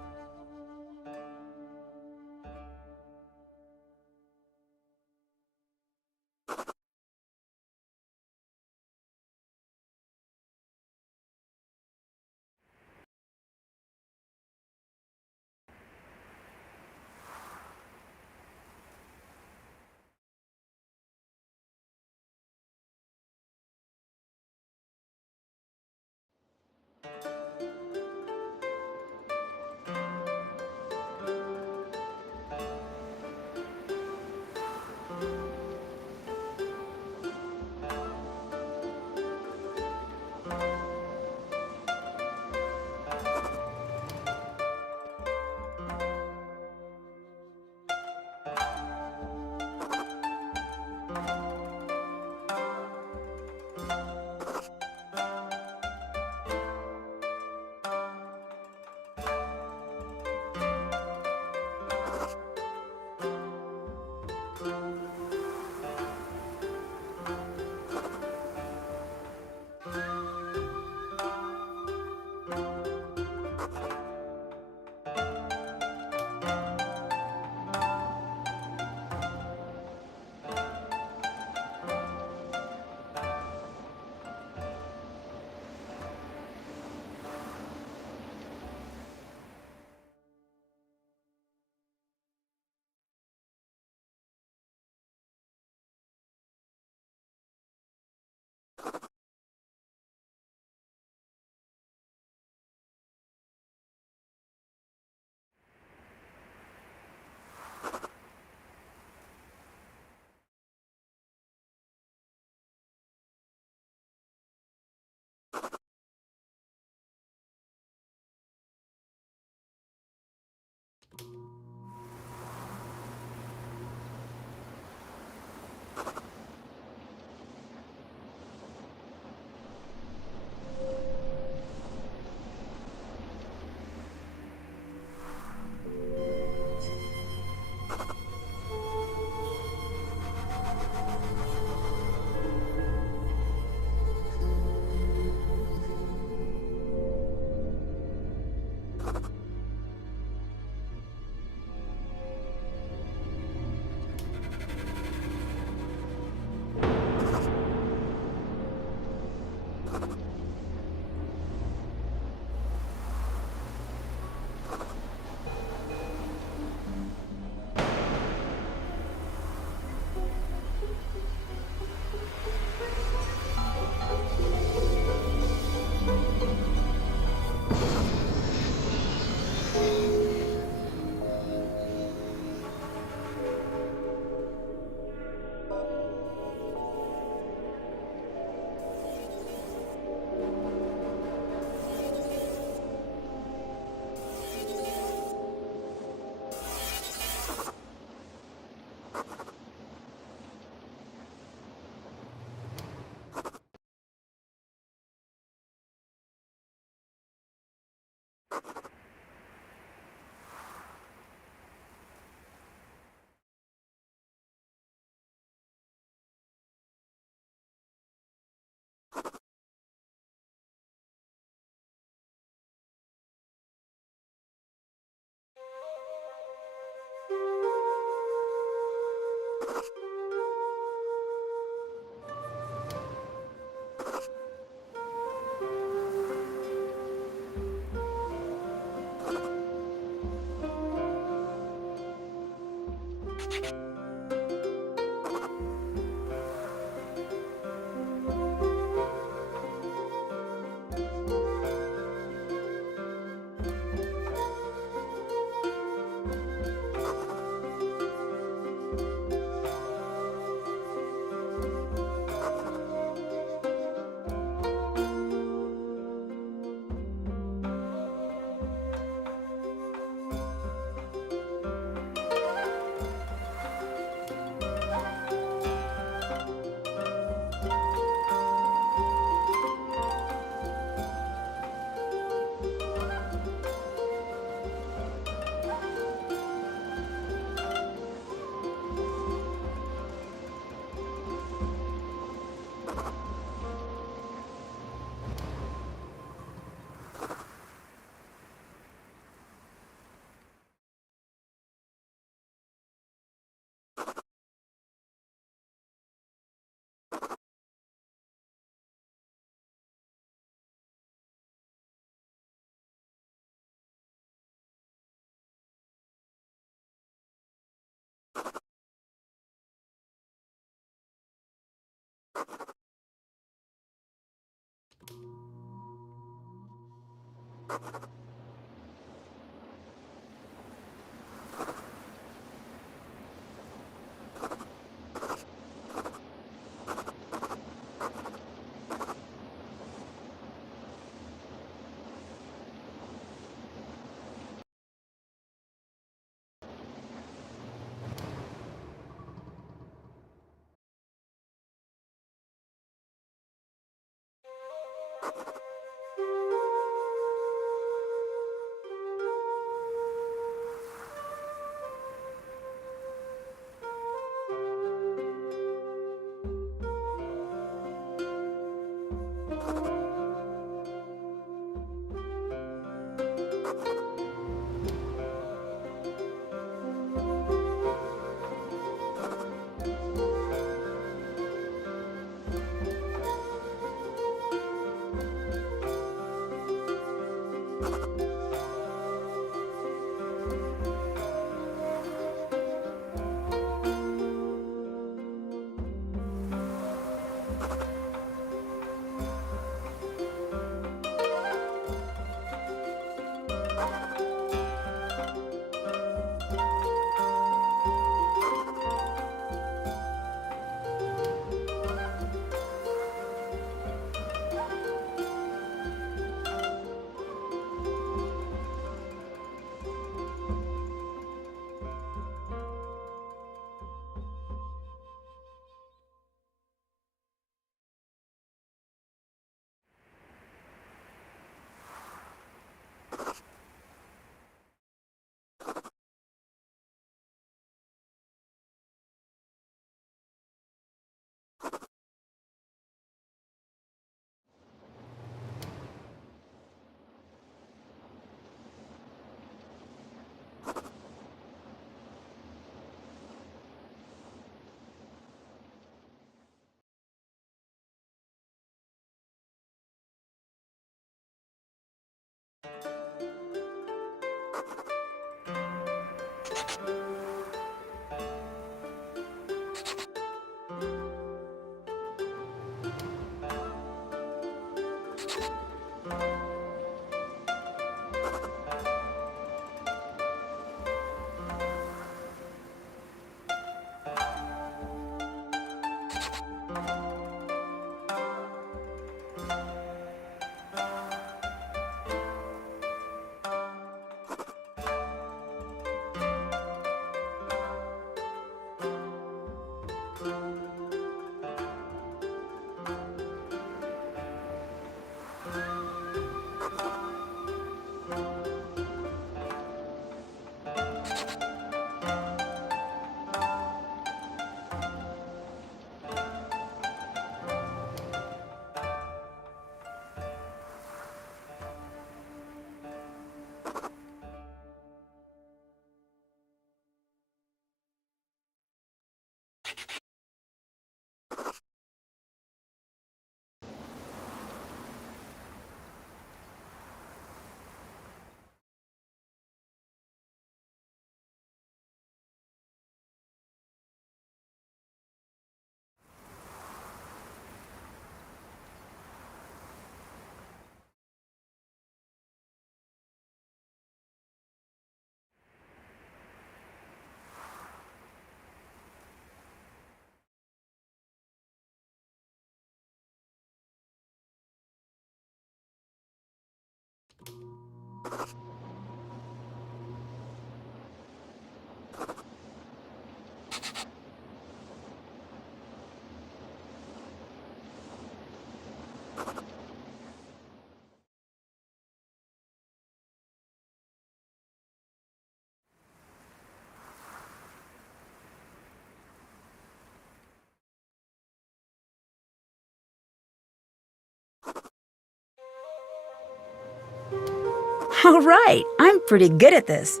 All right, I'm pretty good at this.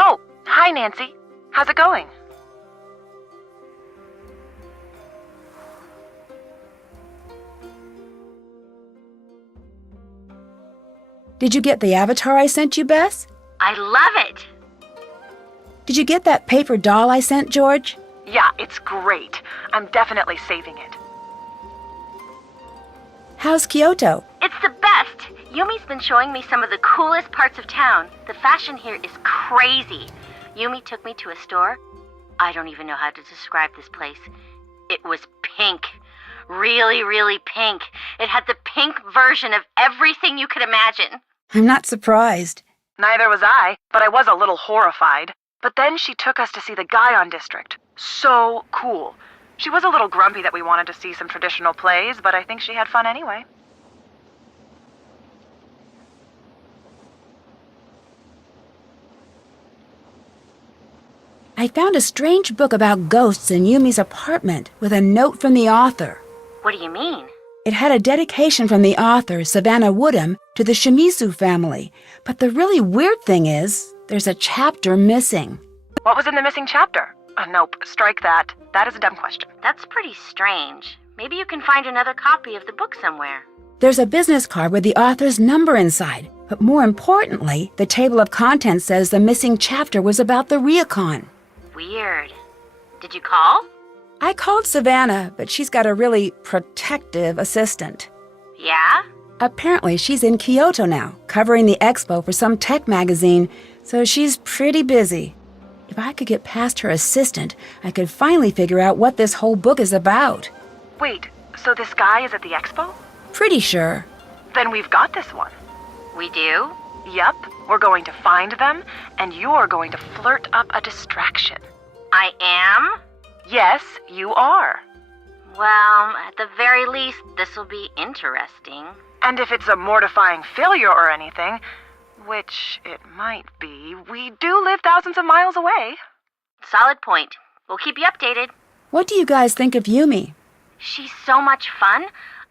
Oh, hi, Nancy. How's it going? Did you get the avatar I sent you, Bess? I love it! Did you get that paper doll I sent, George? Yeah, it's great. I'm definitely saving it. How's Kyoto? It's the best! Yumi's been showing me some of the coolest parts of town. The fashion here is crazy. Yumi took me to a store. I don't even know how to describe this place. It was pink. Really, really pink. It had the pink version of everything you could imagine. I'm not surprised. Neither was I, but I was a little horrified. But then she took us to see the Guion District. So cool. She was a little grumpy that we wanted to see some traditional plays, but I think she had fun anyway. I found a strange book about ghosts in Yumi's apartment with a note from the author. What do you mean? It had a dedication from the author, Savannah Woodham, to the Shimizu family. But the really weird thing is, there's a chapter missing. What was in the missing chapter? Nope, strike that. That is a dumb question. That's pretty strange. Maybe you can find another copy of the book somewhere. There's a business card with the author's number inside. But more importantly, the table of contents says the missing chapter was about the Ryukon. Weird. Did you call? I called Savannah, but she's got a really protective assistant. Yeah? Apparently, she's in Kyoto now, covering the expo for some tech magazine, so she's pretty busy. If I could get past her assistant, I could finally figure out what this whole book is about. Wait, so this guy is at the expo? Pretty sure. Then we've got this one. We do? Yep, we're going to find them, and you're going to flirt up a distraction. I am? Yes, you are. Well, at the very least, this will be interesting. And if it's a mortifying failure or anything, which it might be, we do live thousands of miles away. Solid point. We'll keep you updated. What do you guys think of Yumi? She's so much fun.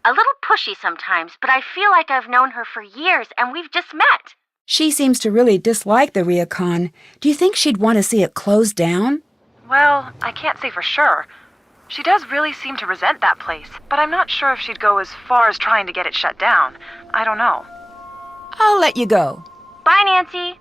A little pushy sometimes, but I feel like I've known her for years and we've just met. She seems to really dislike the Ryukon. Do you think she'd want to see it closed down? Well, I can't say for sure. She does really seem to resent that place, but I'm not sure if she'd go as far as trying to get it shut down. I don't know. I'll let you go. Bye, Nancy.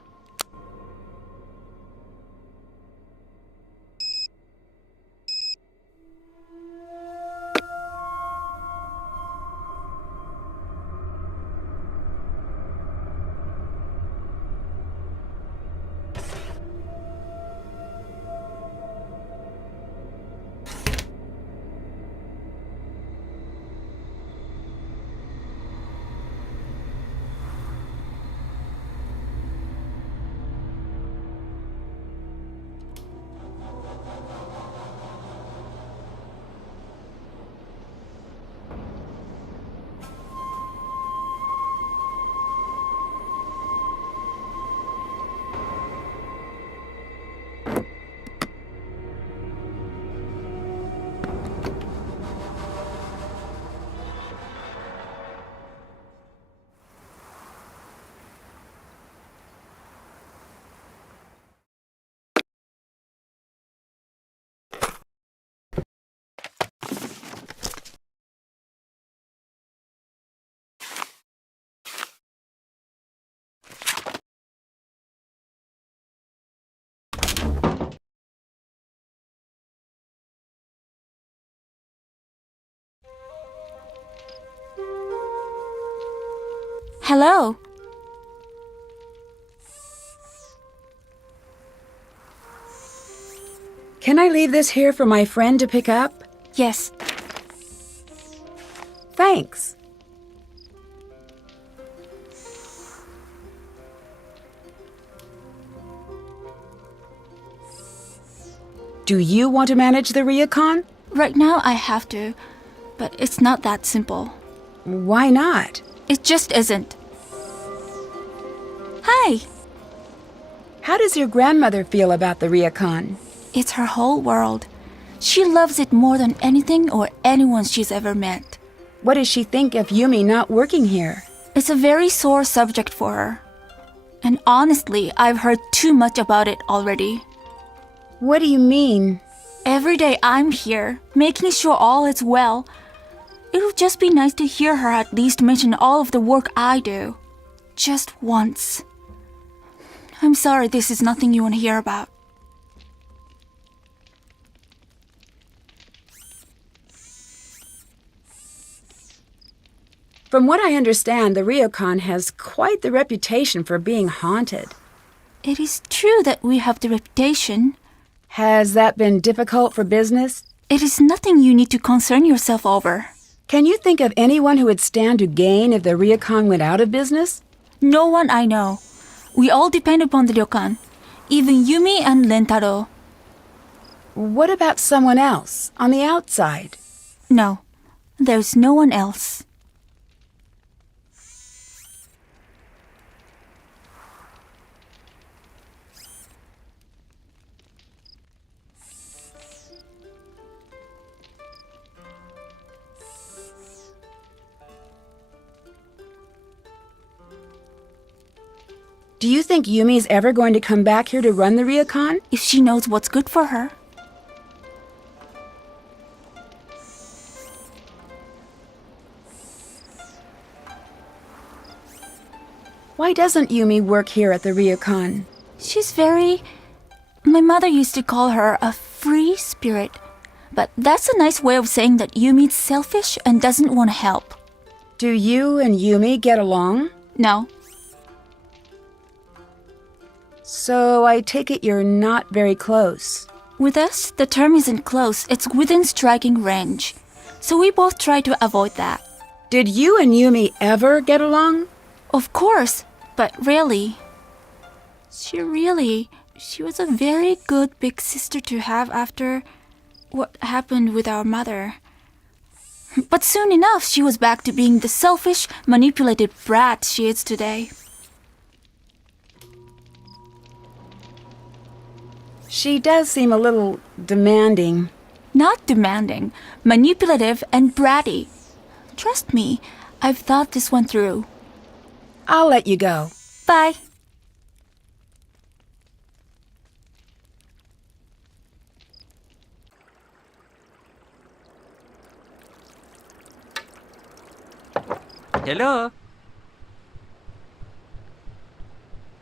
Hello. Can I leave this here for my friend to pick up? Yes. Thanks. Do you want to manage the ryokan? Right now I have to, but it's not that simple. Why not? It just isn't. Hi. How does your grandmother feel about the ryokan? It's her whole world. She loves it more than anything or anyone she's ever met. What does she think of Yumi not working here? It's a very sore subject for her. And honestly, I've heard too much about it already. What do you mean? Every day I'm here, making sure all is well. It would just be nice to hear her at least mention all of the work I do. Just once. I'm sorry this is nothing you want to hear about. From what I understand, the ryokan has quite the reputation for being haunted. It is true that we have the reputation. Has that been difficult for business? It is nothing you need to concern yourself over. Can you think of anyone who would stand to gain if the ryokan went out of business? No one I know. We all depend upon the ryokan. Even Yumi and Rentaro. What about someone else, on the outside? No, there's no one else. Do you think Yumi's ever going to come back here to run the ryokan? If she knows what's good for her. Why doesn't Yumi work here at the ryokan? She's very... My mother used to call her a free spirit. But that's a nice way of saying that Yumi's selfish and doesn't want to help. Do you and Yumi get along? No. So I take it you're not very close. With us, the term isn't close, it's within striking range. So we both try to avoid that. Did you and Yumi ever get along? Of course, but really. She was a very good big sister to have after what happened with our mother. But soon enough, she was back to being the selfish, manipulated brat she is today. She does seem a little demanding. Not demanding, manipulative and bratty. Trust me, I've thought this one through. I'll let you go. Bye. Hello?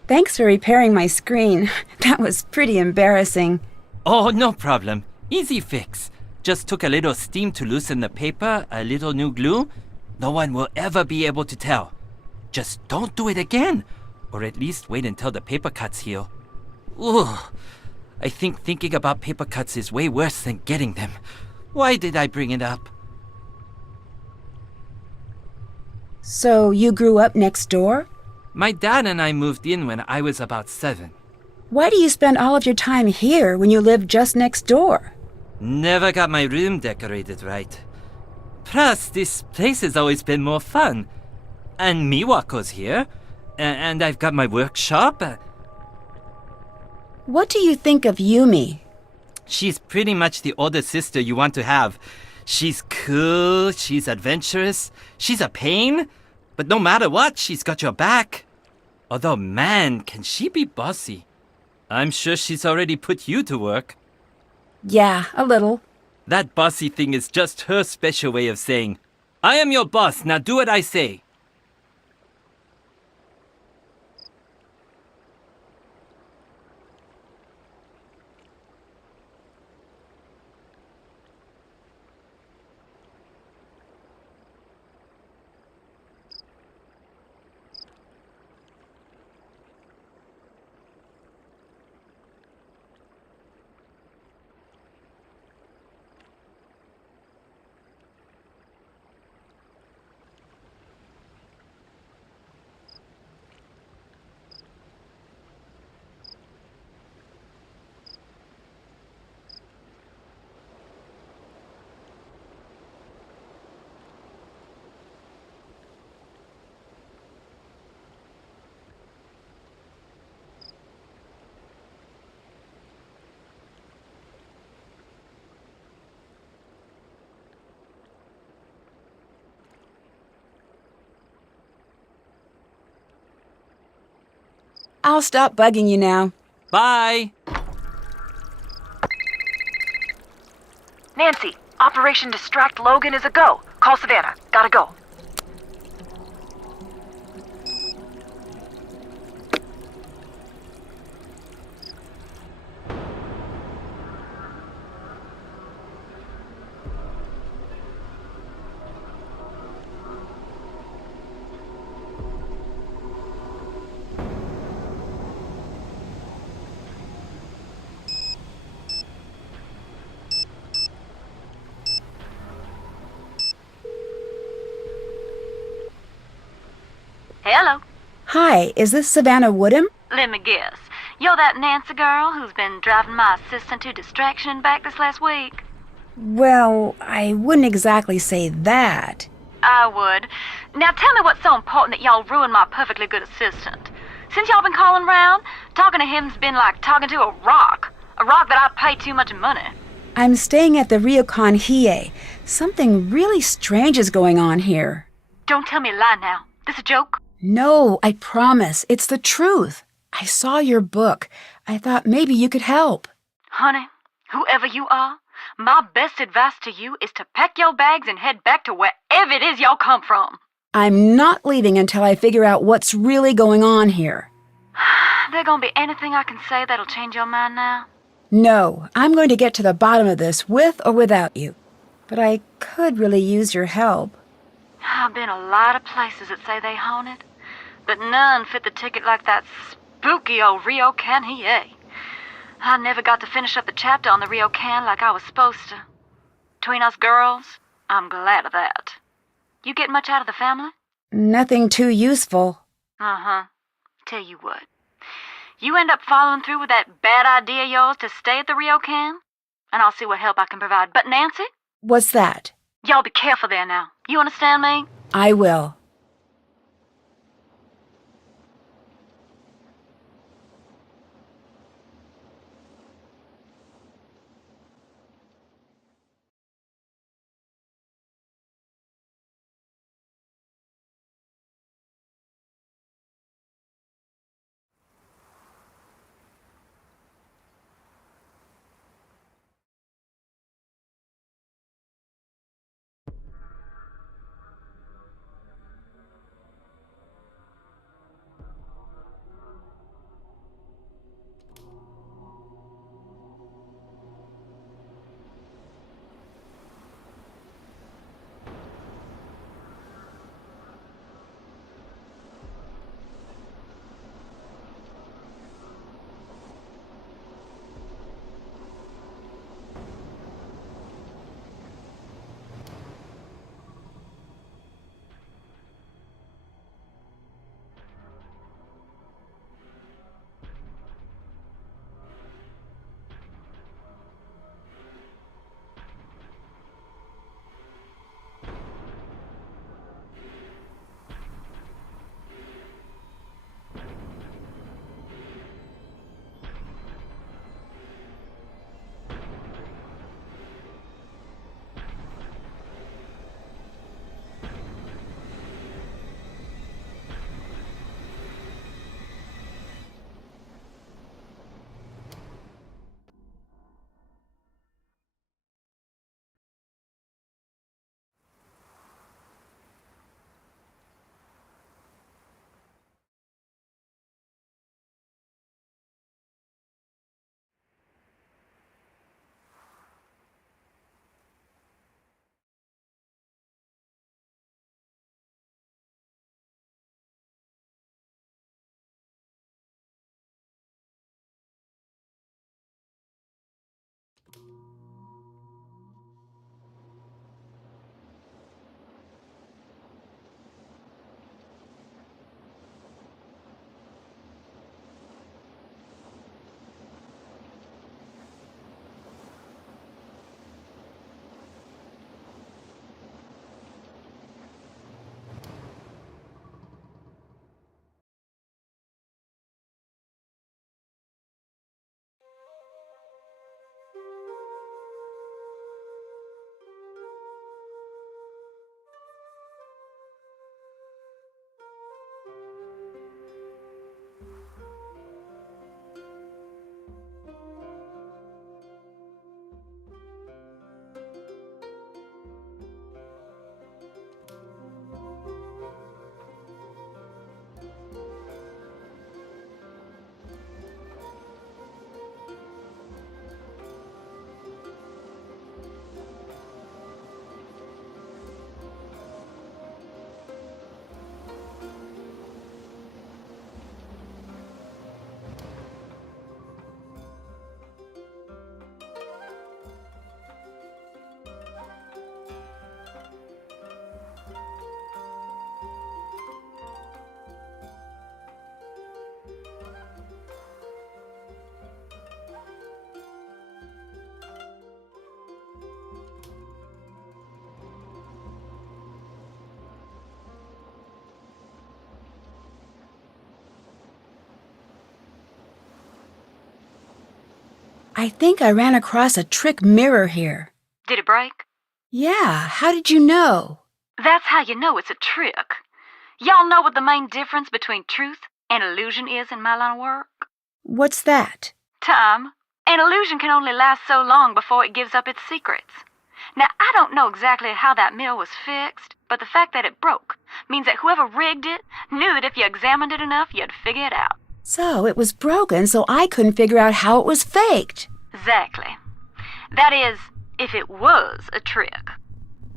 Thanks for repairing my screen. That was pretty embarrassing. Oh, no problem. Easy fix. Just took a little steam to loosen the paper, a little new glue. No one will ever be able to tell. Just don't do it again. Or at least wait until the paper cuts heal. Ooh, I think thinking about paper cuts is way worse than getting them. Why did I bring it up? So you grew up next door? My dad and I moved in when I was about 7. Why do you spend all of your time here when you live just next door? Never got my room decorated right. Plus, this place has always been more fun. And Miwako's here. And I've got my workshop. What do you think of Yumi? She's pretty much the older sister you want to have. She's cool, she's adventurous, she's a pain. But no matter what, she's got your back. Although, man, can she be bossy. I'm sure she's already put you to work. Yeah, a little. That bossy thing is just her special way of saying, I am your boss, now do what I say. I'll stop bugging you now. Bye! Nancy, Operation Distract Logan is a go. Call Savannah. Gotta go. Hello. Hi, is this Savannah Woodham? Let me guess. You're that Nancy girl who's been driving my assistant to distraction and back this last week? Well, I wouldn't exactly say that. I would. Now tell me what's so important that y'all ruined my perfectly good assistant. Since y'all been calling round, talking to him's been like talking to a rock. A rock that I pay too much money. I'm staying at the Ryokan Hiei. Something really strange is going on here. Don't tell me a lie now. This a joke? No, I promise. It's the truth. I saw your book. I thought maybe you could help. Honey, whoever you are, my best advice to you is to pack your bags and head back to wherever it is y'all come from. I'm not leaving until I figure out what's really going on here. There gonna be anything I can say that'll change your mind now? No, I'm going to get to the bottom of this with or without you. But I could really use your help. I've been a lot of places that say they haunted, but none fit the ticket like that spooky old Ryokan Hiei. I never got to finish up the chapter on the Ryokan like I was supposed to. Between us girls, I'm glad of that. You get much out of the family? Nothing too useful. Uh-huh. Tell you what. You end up following through with that bad idea of yours to stay at the Ryokan, and I'll see what help I can provide. But Nancy? What's that? Y'all be careful there now. You understand me? I will. I think I ran across a trick mirror here. Did it break? Yeah, how did you know? That's how you know it's a trick. Y'all know what the main difference between truth and illusion is in my line of work? What's that? Time. An illusion can only last so long before it gives up its secrets. Now, I don't know exactly how that mirror was fixed, but the fact that it broke means that whoever rigged it knew that if you examined it enough, you'd figure it out. So it was broken, so I couldn't figure out how it was faked. Exactly. That is, if it was a trick.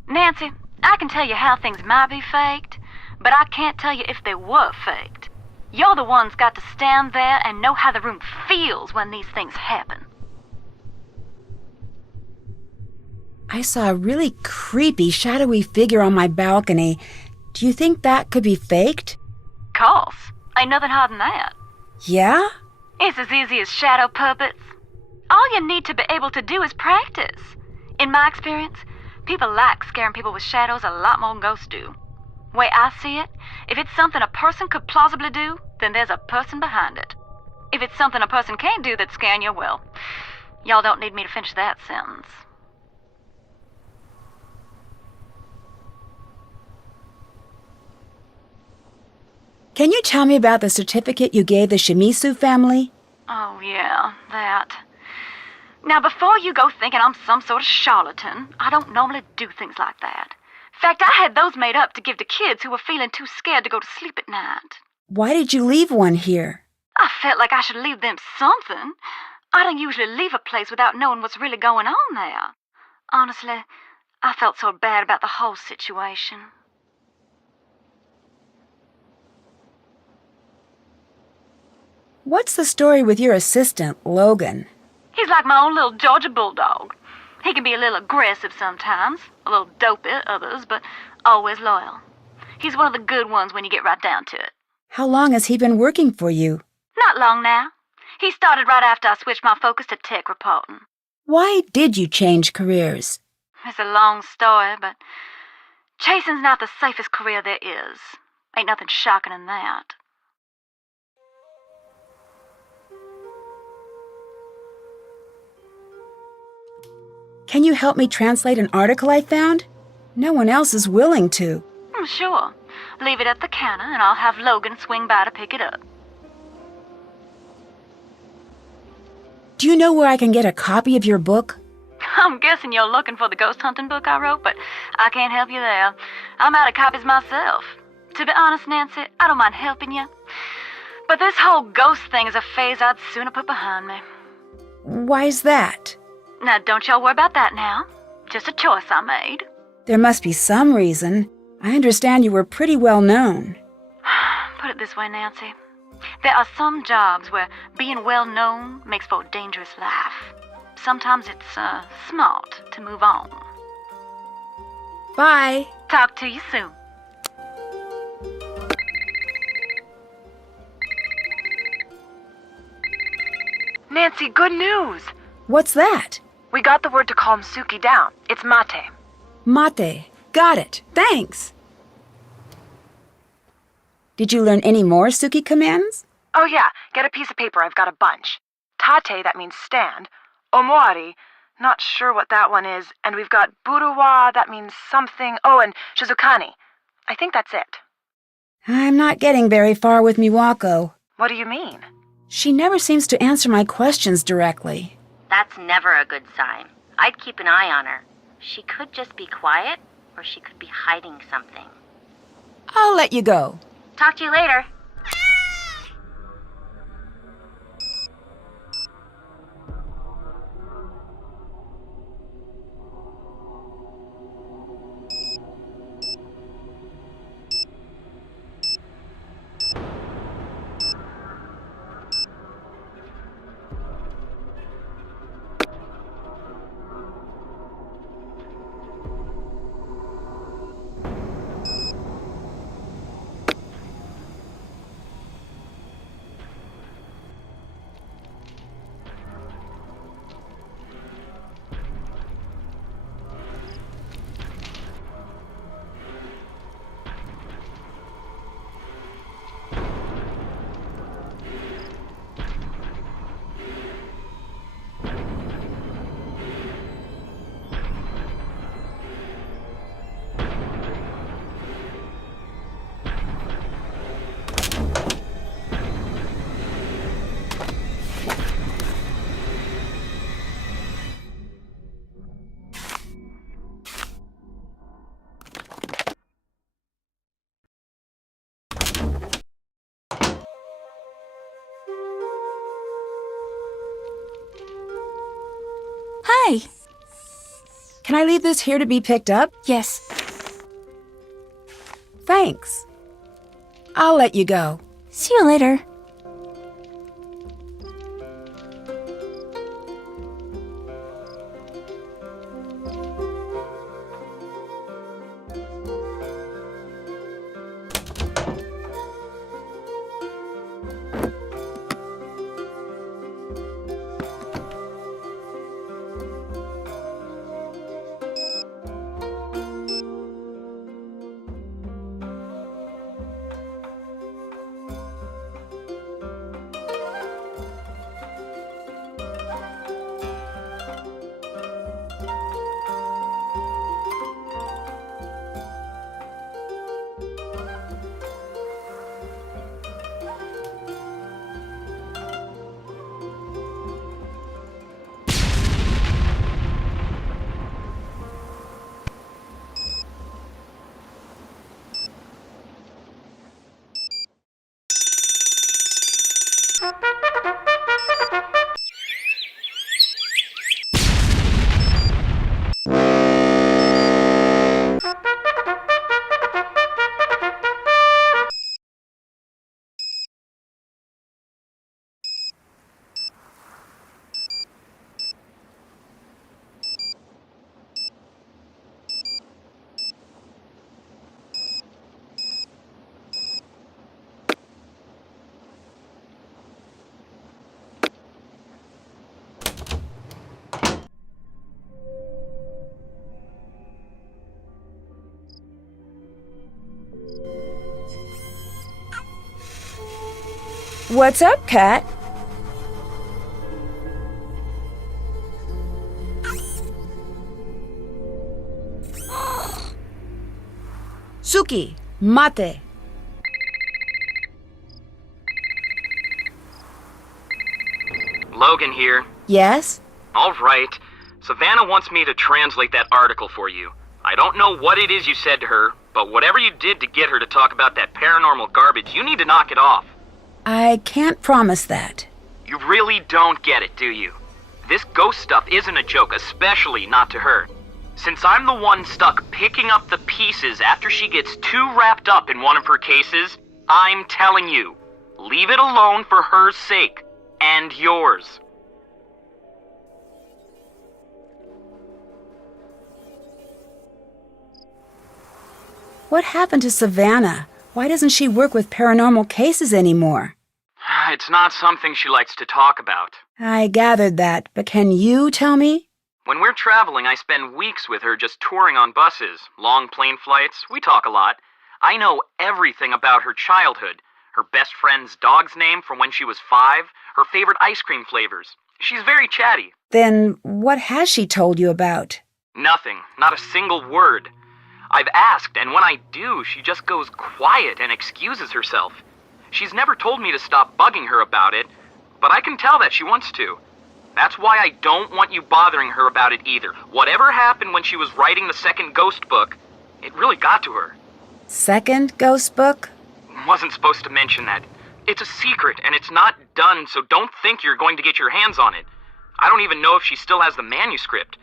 Nancy, I can tell you how things might be faked, but I can't tell you if they were faked. You're the ones got to stand there and know how the room feels when these things happen. I saw a really creepy, shadowy figure on my balcony. Do you think that could be faked? Course. Ain't nothing harder than that. Yeah? It's as easy as shadow puppets. All you need to be able to do is practice. In my experience, people like scaring people with shadows a lot more than ghosts do. Way I see it, if it's something a person could plausibly do, then there's a person behind it. If it's something a person can't do that's scaring you, well, y'all don't need me to finish that sentence. Can you tell me about the certificate you gave the Shimizu family? Oh, yeah, that. Now, before you go thinking I'm some sort of charlatan, I don't normally do things like that. In fact, I had those made up to give to kids who were feeling too scared to go to sleep at night. Why did you leave one here? I felt like I should leave them something. I don't usually leave a place without knowing what's really going on there. Honestly, I felt so bad about the whole situation. What's the story with your assistant, Logan? He's like my own little Georgia bulldog. He can be a little aggressive sometimes, a little dopey at others, but always loyal. He's one of the good ones when you get right down to it. How long has he been working for you? Not long now. He started right after I switched my focus to tech reporting. Why did you change careers? It's a long story, but chasing's not the safest career there is. Ain't nothing shocking in that. Can you help me translate an article I found? No one else is willing to. Sure. Leave it at the counter and I'll have Logan swing by to pick it up. Do you know where I can get a copy of your book? I'm guessing you're looking for the ghost hunting book I wrote, but I can't help you there. I'm out of copies myself. To be honest, Nancy, I don't mind helping you. But this whole ghost thing is a phase I'd sooner put behind me. Why's that? Now, don't y'all worry about that now. Just a choice I made. There must be some reason. I understand you were pretty well known. Put it this way, Nancy. There are some jobs where being well known makes for a dangerous life. Sometimes it's smart to move on. Bye. Talk to you soon. Nancy, good news! What's that? We got the word to calm Suki down. It's mate. Mate. Got it. Thanks. Did you learn any more Suki commands? Oh yeah, get a piece of paper. I've got a bunch. Tate, that means stand. Omori, not sure what that one is. And we've got buruwa, that means something. Oh, and shizukani. I think that's it. I'm not getting very far with Miwako. What do you mean? She never seems to answer my questions directly. That's never a good sign. I'd keep an eye on her. She could just be quiet, or she could be hiding something. I'll let you go. Talk to you later. Hi. Can I leave this here to be picked up? Yes. Thanks. I'll let you go. See you later. What's up, Cat? Suki, mate. Logan here. Yes? All right. Savannah wants me to translate that article for you. I don't know what it is you said to her, but whatever you did to get her to talk about that paranormal garbage, you need to knock it off. I can't promise that. You really don't get it, do you? This ghost stuff isn't a joke, especially not to her. Since I'm the one stuck picking up the pieces after she gets too wrapped up in one of her cases, I'm telling you, leave it alone for her sake. And yours. What happened to Savannah? Why doesn't she work with paranormal cases anymore? It's not something she likes to talk about. I gathered that, but can you tell me? When we're traveling, I spend weeks with her just touring on buses, long plane flights. We talk a lot. I know everything about her childhood. Her best friend's dog's name from when she was 5, her favorite ice cream flavors. She's very chatty. Then what has she told you about? Nothing. Not a single word. I've asked, and when I do, she just goes quiet and excuses herself. She's never told me to stop bugging her about it, but I can tell that she wants to. That's why I don't want you bothering her about it either. Whatever happened when she was writing the second ghost book, it really got to her. Second ghost book? Wasn't supposed to mention that. It's a secret, and it's not done, so don't think you're going to get your hands on it. I don't even know if she still has the manuscript.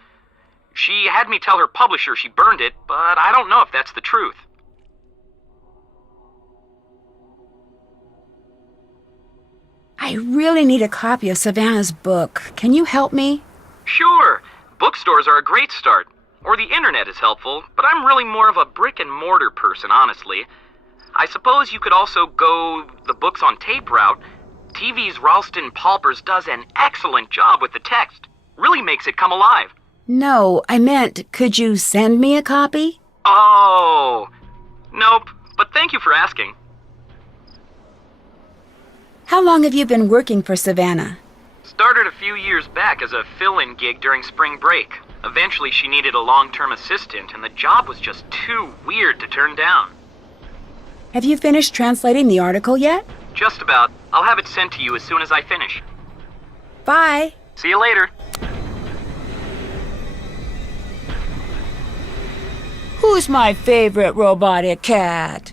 She had me tell her publisher she burned it, but I don't know if that's the truth. I really need a copy of Savannah's book. Can you help me? Sure. Bookstores are a great start. Or the internet is helpful, but I'm really more of a brick-and-mortar person, honestly. I suppose you could also go the books on tape route. TV's Ralston Palpers does an excellent job with the text. Really makes it come alive. No, I meant, could you send me a copy? Oh, nope, but thank you for asking. How long have you been working for Savannah? Started a few years back as a fill-in gig during spring break. Eventually she needed a long-term assistant, and the job was just too weird to turn down. Have you finished translating the article yet? Just about. I'll have it sent to you as soon as I finish. Bye. See you later. Who's my favorite robotic cat?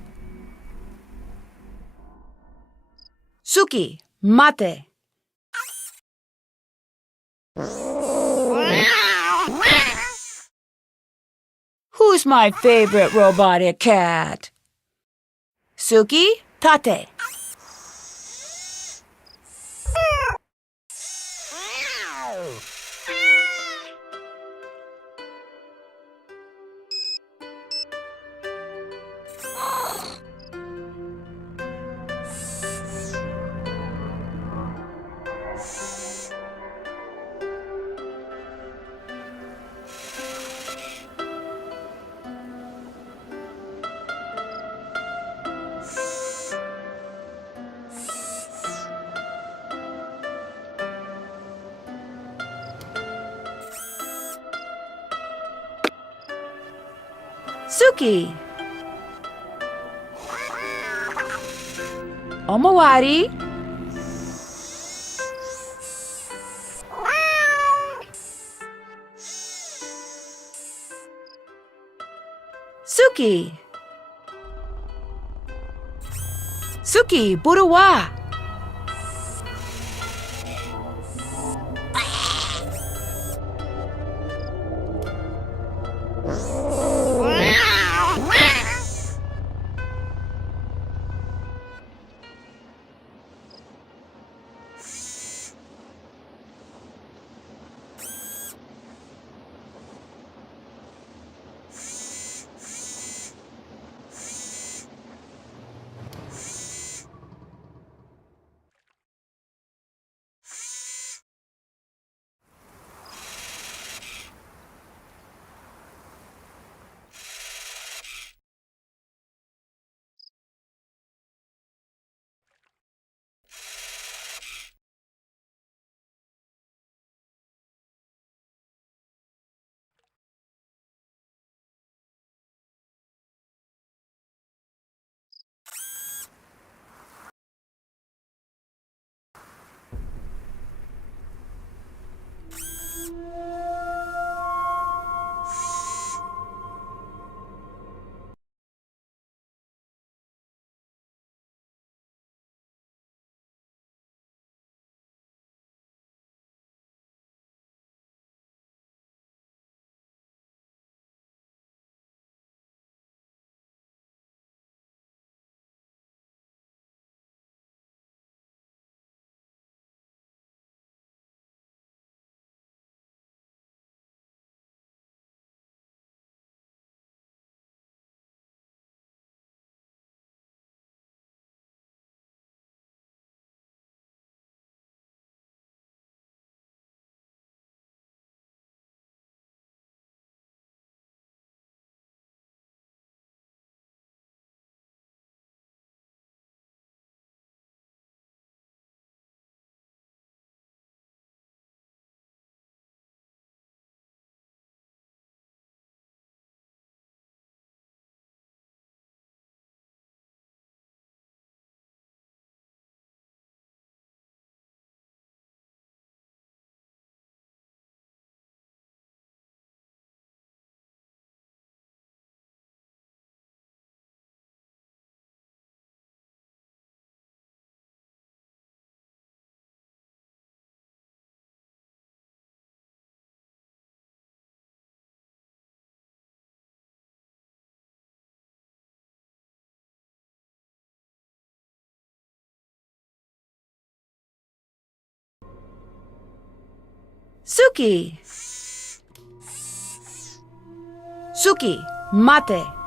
Suki, mate. Who's my favorite robotic cat? Suki, tate. Suki. Omawari. Suki. Suki, buruwa. Suki. Suki, mate.